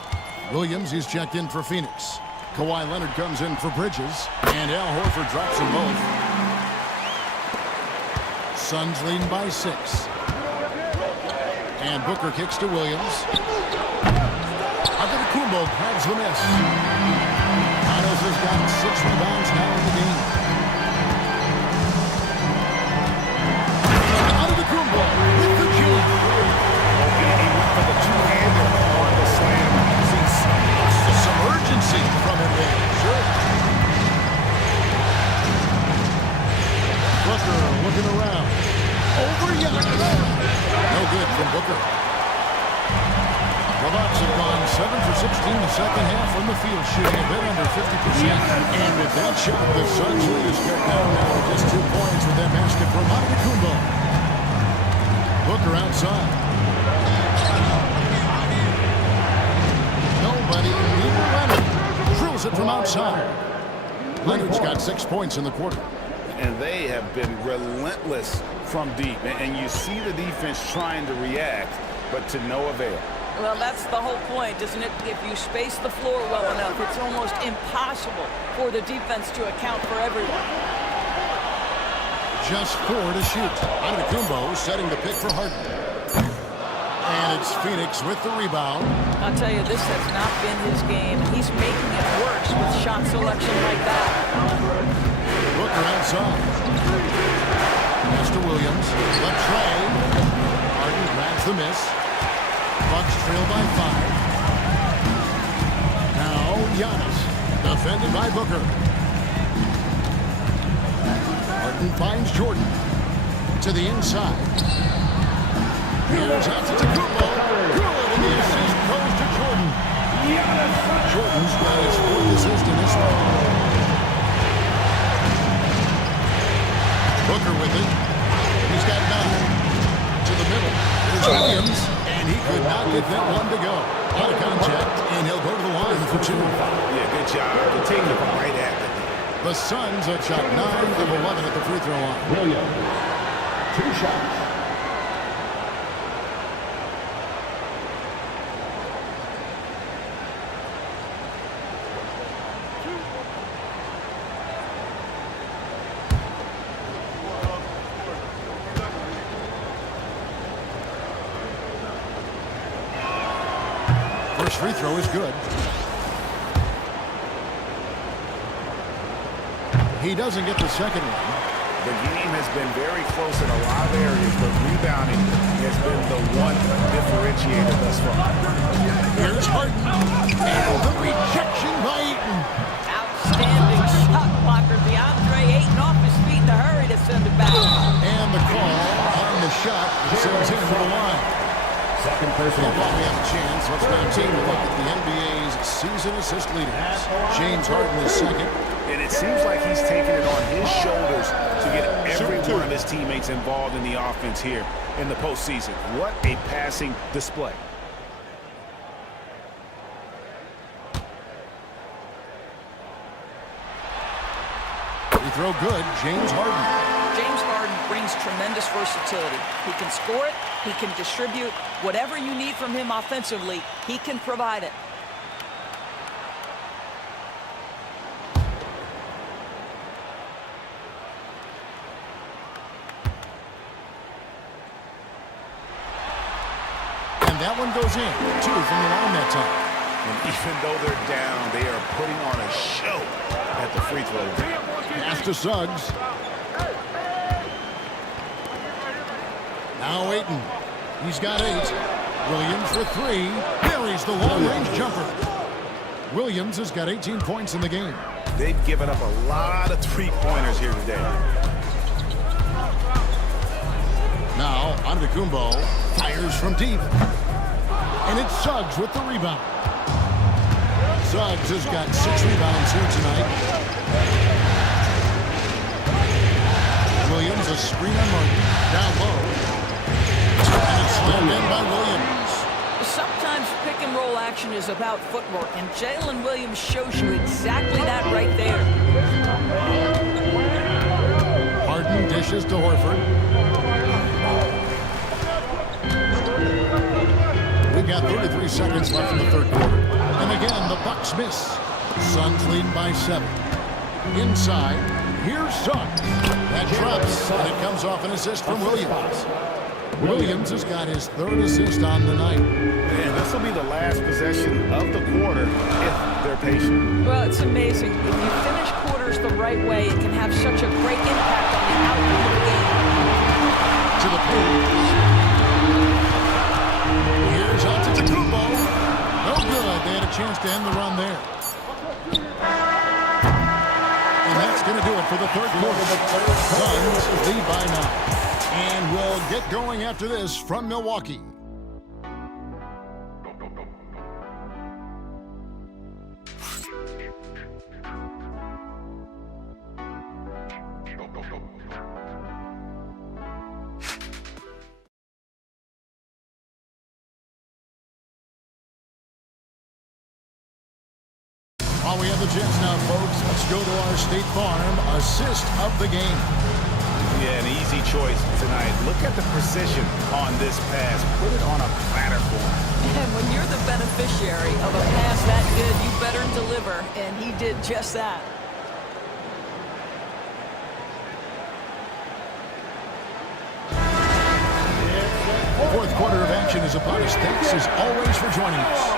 Williams, he's checked in for Phoenix. Kawhi Leonard comes in for Bridges. And Al Horford drops them both. Suns leading by 6. And Booker kicks to Williams. Antetokounmpo grabs the miss. Giannis has got 6 rebounds now in the game. Antetokounmpo with the jump. He went for the 16 the second half from the field, shooting a bit under 50%. And with that shot, the Suns lead is cut down now to just 2 points with that basket from Antetokounmpo. Booker outside. Nobody near Leonard. Drills it from outside. Leonard's got 6 points in the quarter. And they have been relentless from deep. And you see the defense trying to react, but to no avail. Well, that's the whole point, isn't it? If you space the floor well enough, it's almost impossible for the defense to account for everyone. Just 4 to shoot. Antetokounmpo setting the pick for Harden. And it's Phoenix with the rebound. I'll tell you, this has not been his game. He's making it worse with shot selection like that. Booker outside. Pass to Williams. Left tray. Harden grabs the miss. Bucks trail by 5. Now Giannis, defended by Booker. Harden finds Jordan to the inside. Here's Antetokounmpo. Good, and the assist goes to Jordan. Jordan's got his 4th assist in this one. Booker with it. He's got 9. To the middle. There's Williams. And he could not get that one to go. Out of contact, and he'll go to the line for 2. Yeah, good job to take it right at it. The Suns have shot 9 of 11 at the free throw line. Williams, 2 shots. First free throw is good. He doesn't get the second one. The game has been very close in a lot of areas, but rebounding has been the one differentiator thus far. Here's Harden. And the rejection by Ayton. Outstanding shot blocker. DeAndre Ayton off his feet in a hurry to send it back. And the call on the shot sends him to the line. Second personal. While we have a chance, let's now take a look at the NBA's season assist leaders. James Harden is second. And it seems like he's taking it on his shoulders to get every one of his teammates involved in the offense here in the postseason. What a passing display. Free throw good, James Harden. James Harden brings tremendous versatility. He can score it, he can distribute. Whatever you need from him offensively, he can provide it. And that one goes in. 2 from the line that time. And even though they're down, they are putting on a show at the free throw line. Pass to Suggs. Now Ayton. He's got 8. Williams for 3. Buries the long-range jumper. Williams has got 18 points in the game. They've given up a lot of three-pointers here today. Now Antetokounmpo fires from deep. And it's Suggs with the rebound. Suggs has got 6 rebounds here tonight. Williams a screen on Martin. Down low. And it's slammed in by Williams. Sometimes pick-and-roll action is about footwork, and Jalen Williams shows you exactly that right there. Harden dishes to Horford. We've got 33 seconds left in the third quarter. And again, the Bucks miss. Suns leading by 7. Inside, here's Suggs. That drops, and it comes off an assist from Williams. Williams has got his 3rd assist on the night. And this will be the last possession of the quarter if they're patient. Well, it's amazing. If you finish quarters the right way, it can have such a great impact on the outcome of the game. To the paint. Here's Antetokounmpo. No good. They had a chance to end the run there. And that's going to do it for the third quarter. Suns lead by 9. And we'll get going after this from Milwaukee. While we have the chance now, folks, let's go to our State Farm assist of the game. Yeah, an easy choice tonight. Look at the precision on this pass. Put it on a platter for him. And when you're the beneficiary of a pass that good, you better deliver, and he did just that. Fourth quarter of action is upon us. Thanks as always for joining us.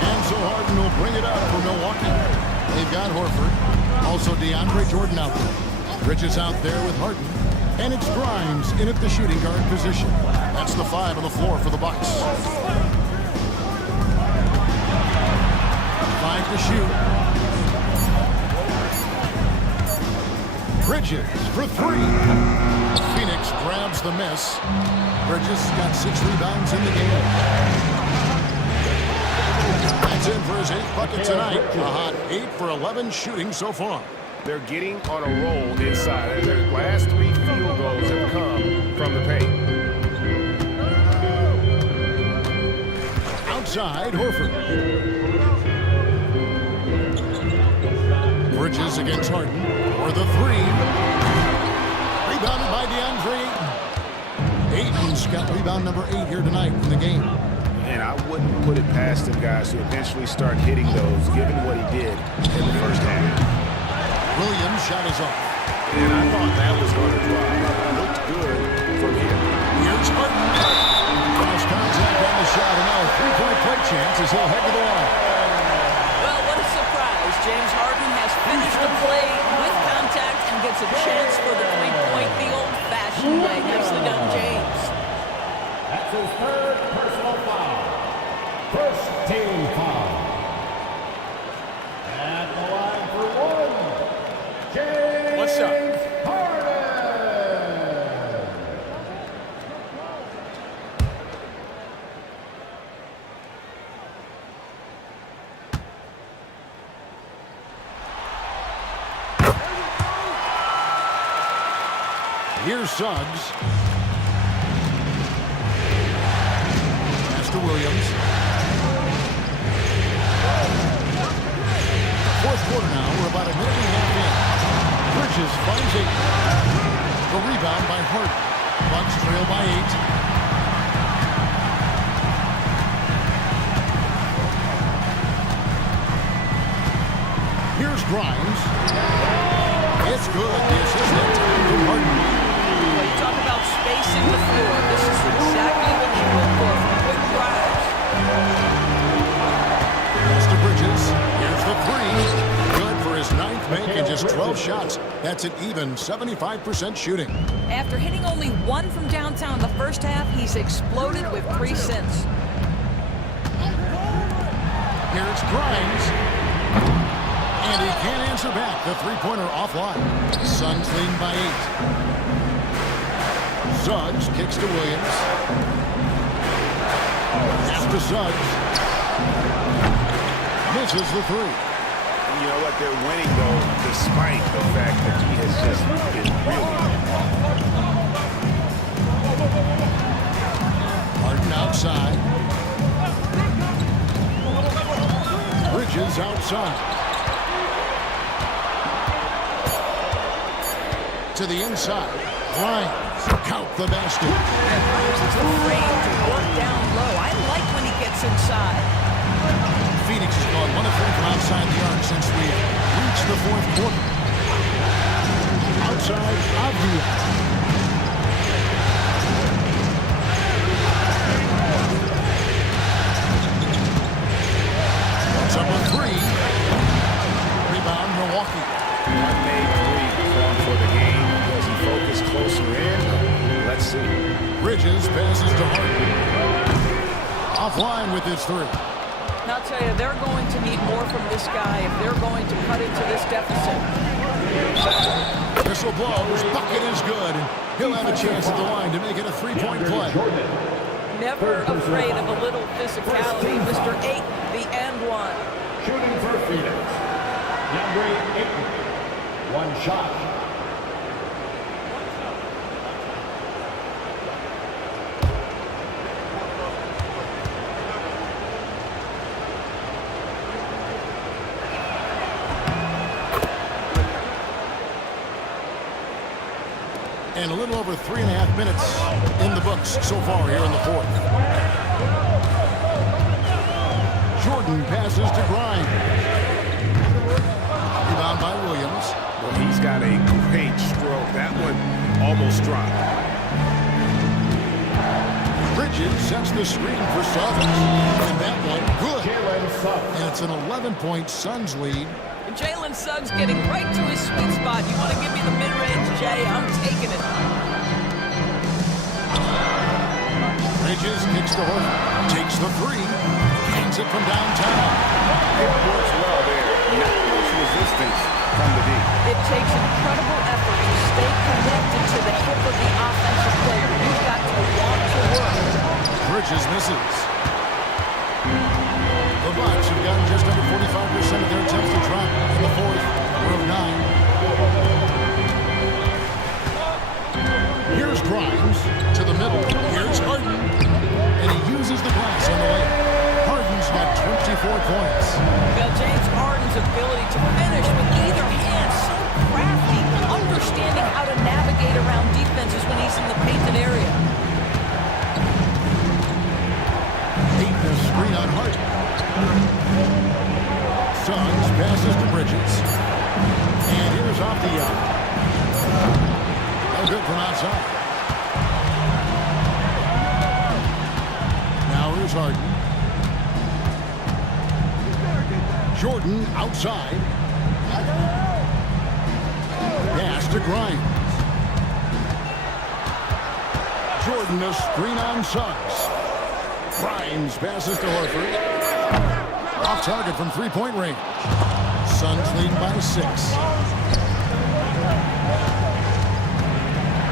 And so Harden will bring it up for Milwaukee. They've got Horford. Also DeAndre Jordan out there. Bridges out there with Harden. And it's Grimes in at the shooting guard position. That's the 5 on the floor for the Bucks. 5 to shoot. Bridges for 3. Phoenix grabs the miss. Bridges got 6 rebounds in the game. That's in for his 8th bucket tonight. A hot 8 for 11 shooting so far. They're getting on a roll inside. Their last 3 field goals have come from the paint. Outside, Horford. Bridges against Harden for the 3. Rebounded by DeAndre Ayton. Ayton's got rebound number 8 here tonight in the game. And I wouldn't put it past him, guys, to eventually start hitting those, given what he did in the first half. Williams shot is off. And I thought that was going to drop. It looked good from here. Here's Harden. Cross contact on the shot, and now a 3-point play chance as he'll head to the line. Well, what a surprise. James Harden has finished the play with contact and gets a chance for the 3-point the old-fashioned way. Nicely done, James. That's his 3rd personal foul. First team foul. At the line for 1, James What's up? Harden. Here's Suggs. Pass to Williams. Fourth quarter now. We're about a minute and a half in. Bridges finds 8. The rebound by Harden. Bucks trail by 8. Here's Grimes. It's good. The assist that time from Harden. Well, you talk about spacing the floor. This is exactly what you look for from quick drives. Pass to Bridges. Here's the 3. Good for his 9th make and just 12 shots. That's an even 75% shooting. After hitting only 1 from downtown in the first half, he's exploded with 3 since. Here's Grimes. And he can't answer back. The 3-pointer offline. Suns lead by 8. Suggs kicks to Williams. Pass to Suggs. Misses the 3. You know what? They're winning, though, despite the fact that he has just been really off. Harden outside. Bridges outside. To the inside. Grimes. Count the basket. And Grimes is afraid to work down low. I like when he gets inside. Phoenix has gone 1 of 3 from outside the arc since we reached the 4th quarter. Outside, Avdia. That's up with 3. Rebound, Milwaukee. One made 3 for the game. Does he focus closer in? Let's see. Bridges passes to Harden. Offline with his 3. And I'll tell you, they're going to need more from this guy if they're going to cut into this deficit. Whistle blows. Bucket is good. And he'll have a chance at the line to make it a 3-point play. Never afraid of a little physicality. Mr. 8, the and 1. Shooting for Phoenix. DeAndre Ayton. 1 shot. And a little over 3.5 minutes in the books so far here in the fourth. Jordan passes to Grimes. Rebound by Williams. Well, he's got a great stroke. That one almost dropped. Bridges sets the screen for Suggs. And that one good. And it's an 11-point Suns lead. Jalen Suggs getting right to his sweet spot. You want to give me the mid-range, Jay? I'm taking it. Bridges kicks to Horford. Takes the three. Hangs it from downtown. It works well there. Not much resistance from the D. It takes incredible effort to stay connected to the hip of the offensive player. You've got to want to work. Bridges misses. The Bucks have gotten just under 45% of their attempts to drop in the fourth. We're of 9. Here's Grimes to the middle. Here's Harden. And he uses the glass on the way. Harden's got 24 points. Well, James Harden's ability to finish with either hand, so crafty, understanding how to navigate around defenses when he's in the painted area. Aiton a screen on Harden. Suggs passes to Bridges. And here's off the arc. No good from outside. Now here's Harden. Jordan outside. Pass to Grimes. Jordan a screen on Suggs. Grimes passes to Horford. Off target from three-point range. Suns lead by 6.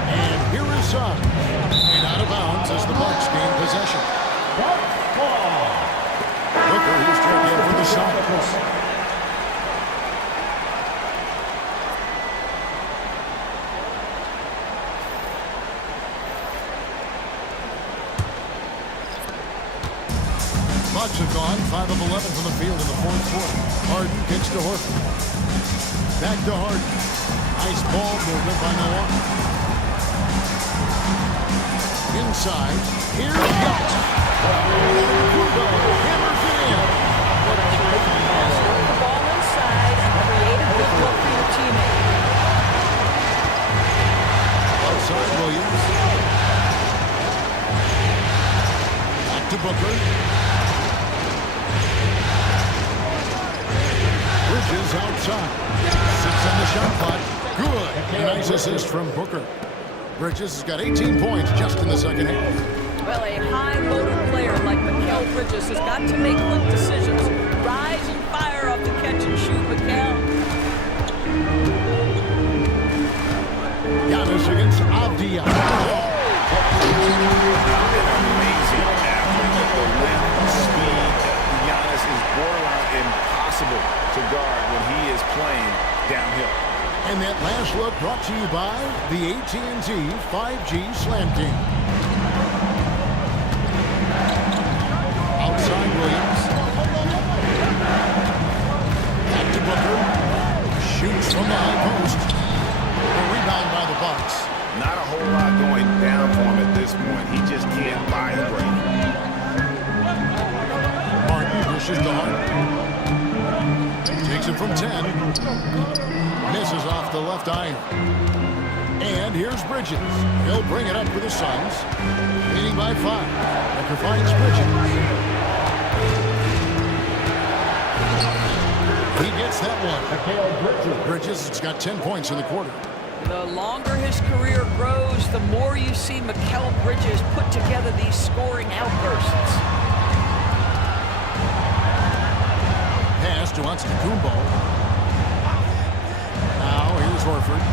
And here is Suggs. And out of bounds as the Bucks gain possession. Booker, he's checked in for the Suns. Bucks have gone 5 of 11 from the field in the fourth quarter. Harden kicks to Horford. Back to Harden. Nice ball movement by Milwaukee. Inside. Here's Young. Kubo hammers it in. Swing the ball inside and create a good look for your teammate. Outside Williams. Back to Booker. Bridges outside. 6 on the shot clock. Good. A nice assist from Booker. Bridges has got 18 points just in the second half. Well, a high-motor player like Mikal Bridges has got to make quick decisions. Rise and fire off the catch and shoot, Mikal. Giannis against Avdia. Amazing athlete. The length, speed. Giannis is borderline impossible to guard when he is playing downhill. And that last look brought to you by the AT&T 5G Slam King. Outside Williams. Back to Booker. Shoots from the high post. A rebound by the Bucks. Not a whole lot going down for him at this point. He just can't buy a break. Martin pushes to Harden. Takes it from 10. Misses off the left iron. And here's Bridges. He'll bring it up for the Suns. Leading by 5. Booker finds Bridges. He gets that one. Bridges has got 10 points in the quarter. The longer his career grows, the more you see Mikal Bridges put together these scoring outbursts. Pass to Antetokounmpo. Now here's Horford.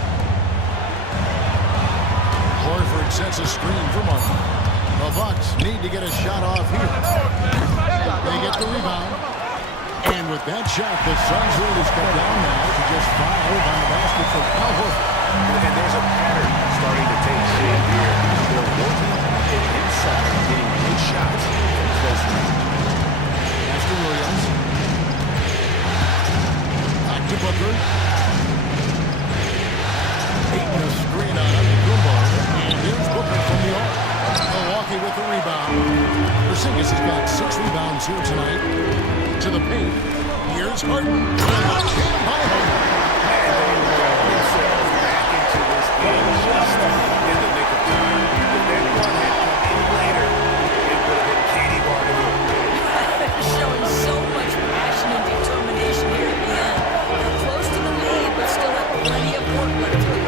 Horford sets a screen for Martin. The Bucks need to get a shot off here. They get the rebound. And with that shot, the Suns lead is cut down now to just 5 on the basket for Al Horford. And there's a pattern starting to take shape here. They're working on it inside, getting good shots from close range. Pass to Williams. Back to Booker. Aiton a screen on Antetokounmpo. changes here tonight. To the paint. Here's Harden. And the jam by Harden. And they got themselves back into this game just in the nick of time. If that one had come any later, it would have been Katie Waterloo. Showing so much passion and determination here at the end. They're close to the lead, but still have plenty of work left to do.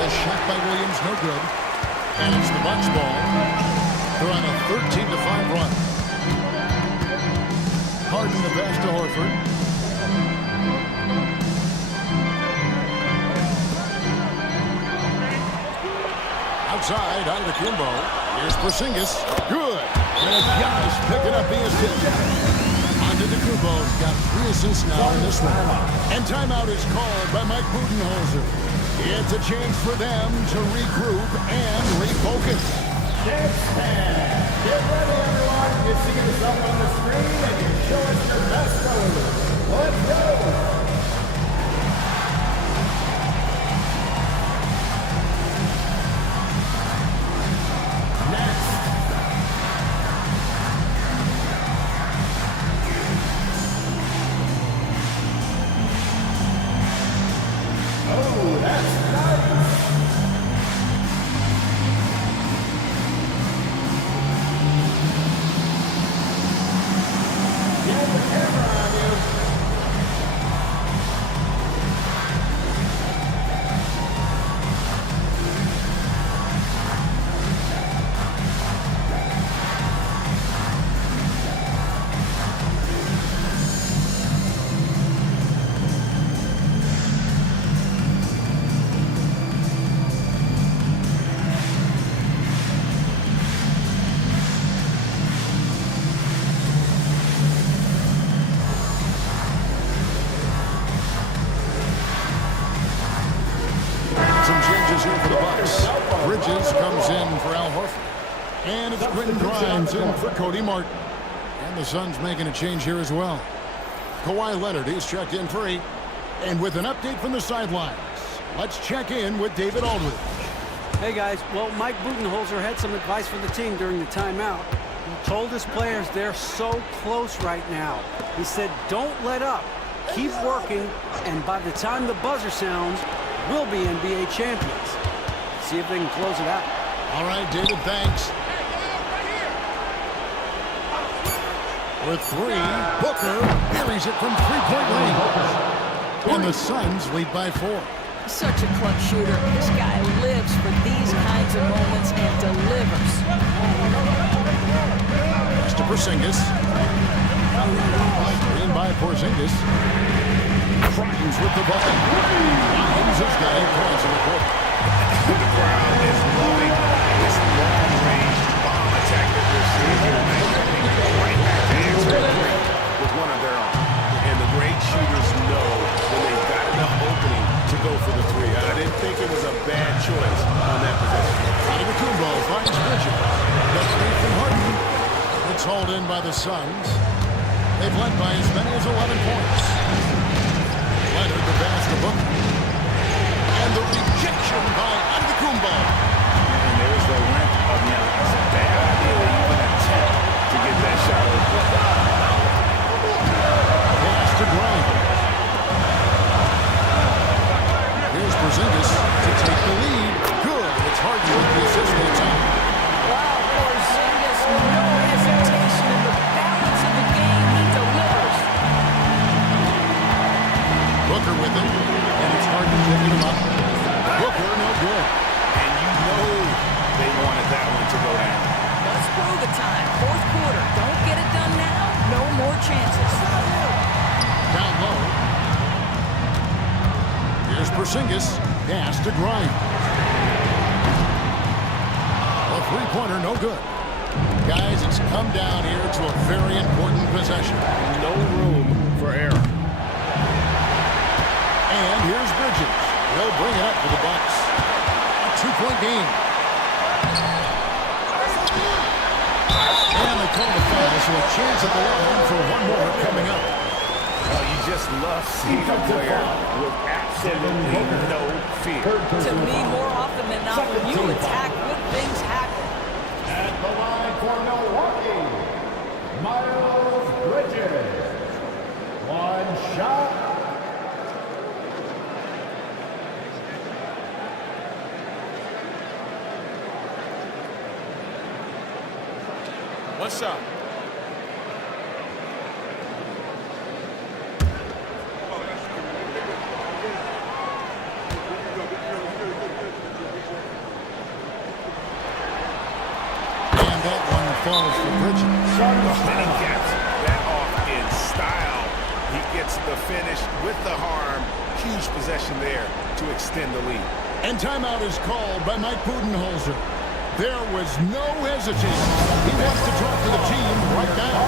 The shot by Williams, no good. And it's the Bucks ball. They're on a 13-5 run. Harden the pass to Horford. Outside, out of the Kumbo. Here's Porzingis. Good. And Giannis picking up the assist. Onto the Kumbo. Got 3 assists now in this one. And timeout is called by Mike Budenholzer. It's a chance for them to regroup and refocus. Next man. Get ready, everyone. You see yourself on the screen and you show us your best colors. Let's go. Here for the Bucks. Bridges comes in for Al Horford. And it's Quentin Grimes in for Cody Martin. And the Suns making a change here as well. Kawhi Leonard, he's checked in for 8. And with an update from the sidelines, let's check in with David Aldridge. Hey guys, well, Mike Budenholzer had some advice for the team during the timeout. He told his players they're so close right now. He said, don't let up. Keep working, and by the time the buzzer sounds, we'll be NBA champions. See if they can close it out. All right, David, thanks. With 3, Booker buries it from 3-point range. And the Suns lead by 4. Such a clutch shooter. This guy lives for these kinds of moments and delivers. Pass to Porzingis. In by Porzingis. Grimes with the bucket. Grimes has got 8 points in the quarter. The crowd is loving this long-range bomb attack that we're seeing here tonight. Right back to answer a three with one of their own. And the great shooters know when they've got enough opening to go for the 3. I didn't think it was a bad choice on that possession. Kumbo finds Bridges. The 3 from Harden. It's hauled in by the Suns. They've led by as many as 11 points. Leonard the pass to Booker. And the rejection by Kumbo. And there's the length of Giannis. Bad idea to even attempt to get that shot open. Pass to Grimes. Here's Porzingis to take the lead. Good. It's Harden with the assist that time. Wow, Porzingis, no hesitation in the balance of the game. He delivers. Booker with it. And it's Harden picking him up. Booker, no good. And you know they wanted that one to go down. Let's blow the time. 4th quarter. Don't get it done now. No more chances. Down low. Here's Porzingis. Pass to Grimes. A 3-pointer, no good. Guys, it's come down here to a very important possession. No room for error. And here's Bridges. They'll bring it up for the Bucks. A 2-point game. And they call the foul, so a chance at the line for one more coming up. Well, you just love seeing a player with absolutely no fear. To me, more often than not, when you attack, good things happen. At the line for Milwaukee, Miles Bridges. One shot. What's up? And that one falls for Bridges. And he gets that off in style. He gets the finish with the harm. Huge possession there to extend the lead. And timeout is called by Mike Budenholzer. There was no hesitation. He wants to talk to the team right now.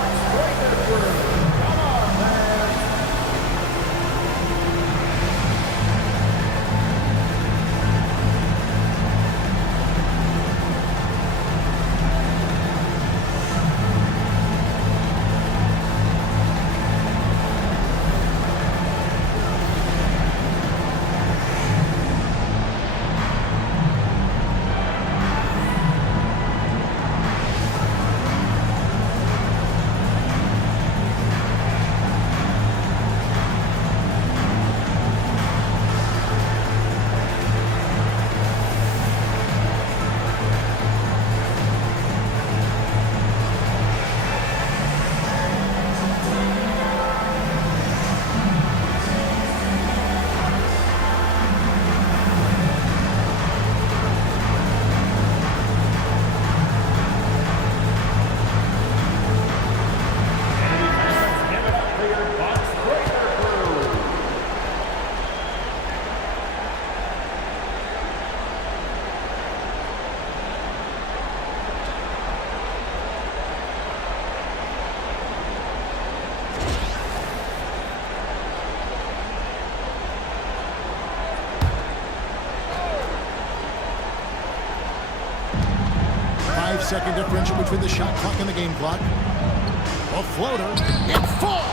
Second differential between the shot clock and the game clock. A floater. It falls.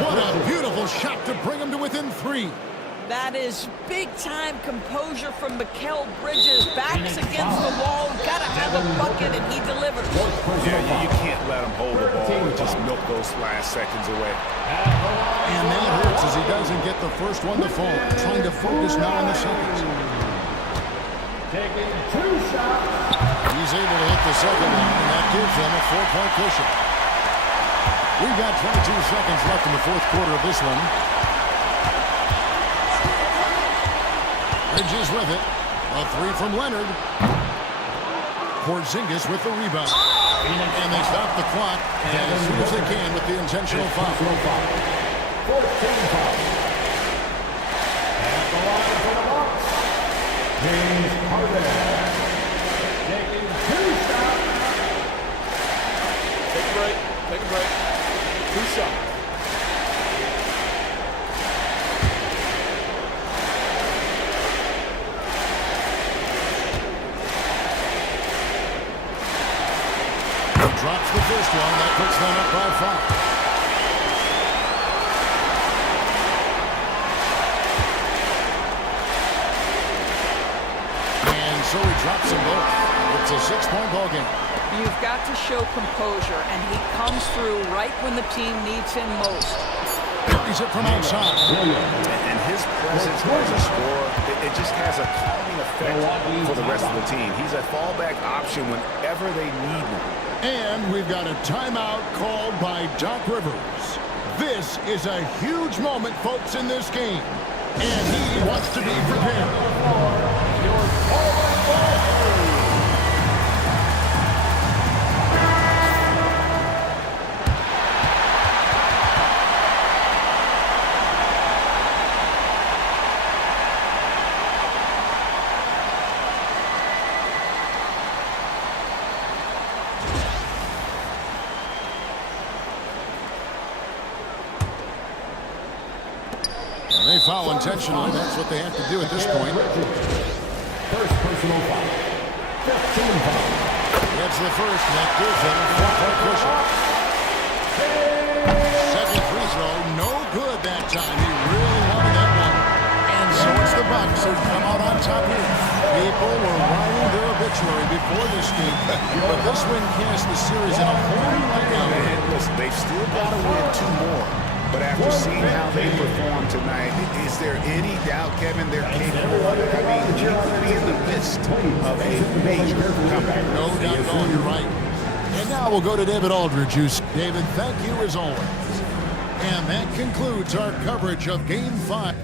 What a beautiful shot to bring him to within 3. That is big-time composure from MIL Bridges. Backs against the wall. Got to have a bucket, and he delivers. Yeah, you can't let him hold the ball and just milk those last seconds away. And that hurts as he doesn't get the first one to fall. Trying to focus now on the second. Taking 2 shots. He's able to hit the second one, and that gives them a 4-point cushion. We've got 22 seconds left in the fourth quarter of this one. Bridges with it. A 3 from Leonard. Porzingis with the rebound. And they stop the clock as soon as they can with the intentional foul. 14 fouls. At the line for the Bucks, James Harden. Taking 2 shots. Take a break. Take a break. 2 shots. Drops the first one. That puts them up by 5. And so he drops them both. It's a 6-point ball game. You've got to show composure, and he comes through right when the team needs him most. Carries it from outside. And his presence as a scorer, it just has a calming effect for the rest of the team. He's a fallback option whenever they need him. And we've got a timeout called by Doc Rivers. This is a huge moment, folks, in this game. And he wants to be prepared. They foul intentionally. That's what they have to do at this point. First personal foul. 15 fouls. That's the first, and that gives them a 4-point cushion. Second free throw, no good that time. He really wanted that one. And so it's the Bucks who come out on top here. People were writing their obituary before this game, but this win cast the series in a whole new light now. Listen, they've still got to win 2 more. But after seeing how they performed tonight, is there any doubt, Kevin, they're capable of it? I mean, we could be in the midst of a major comeback. No doubt at all, you're right. And now we'll go to David Aldridge. David, thank you as always. And that concludes our coverage of Game 5.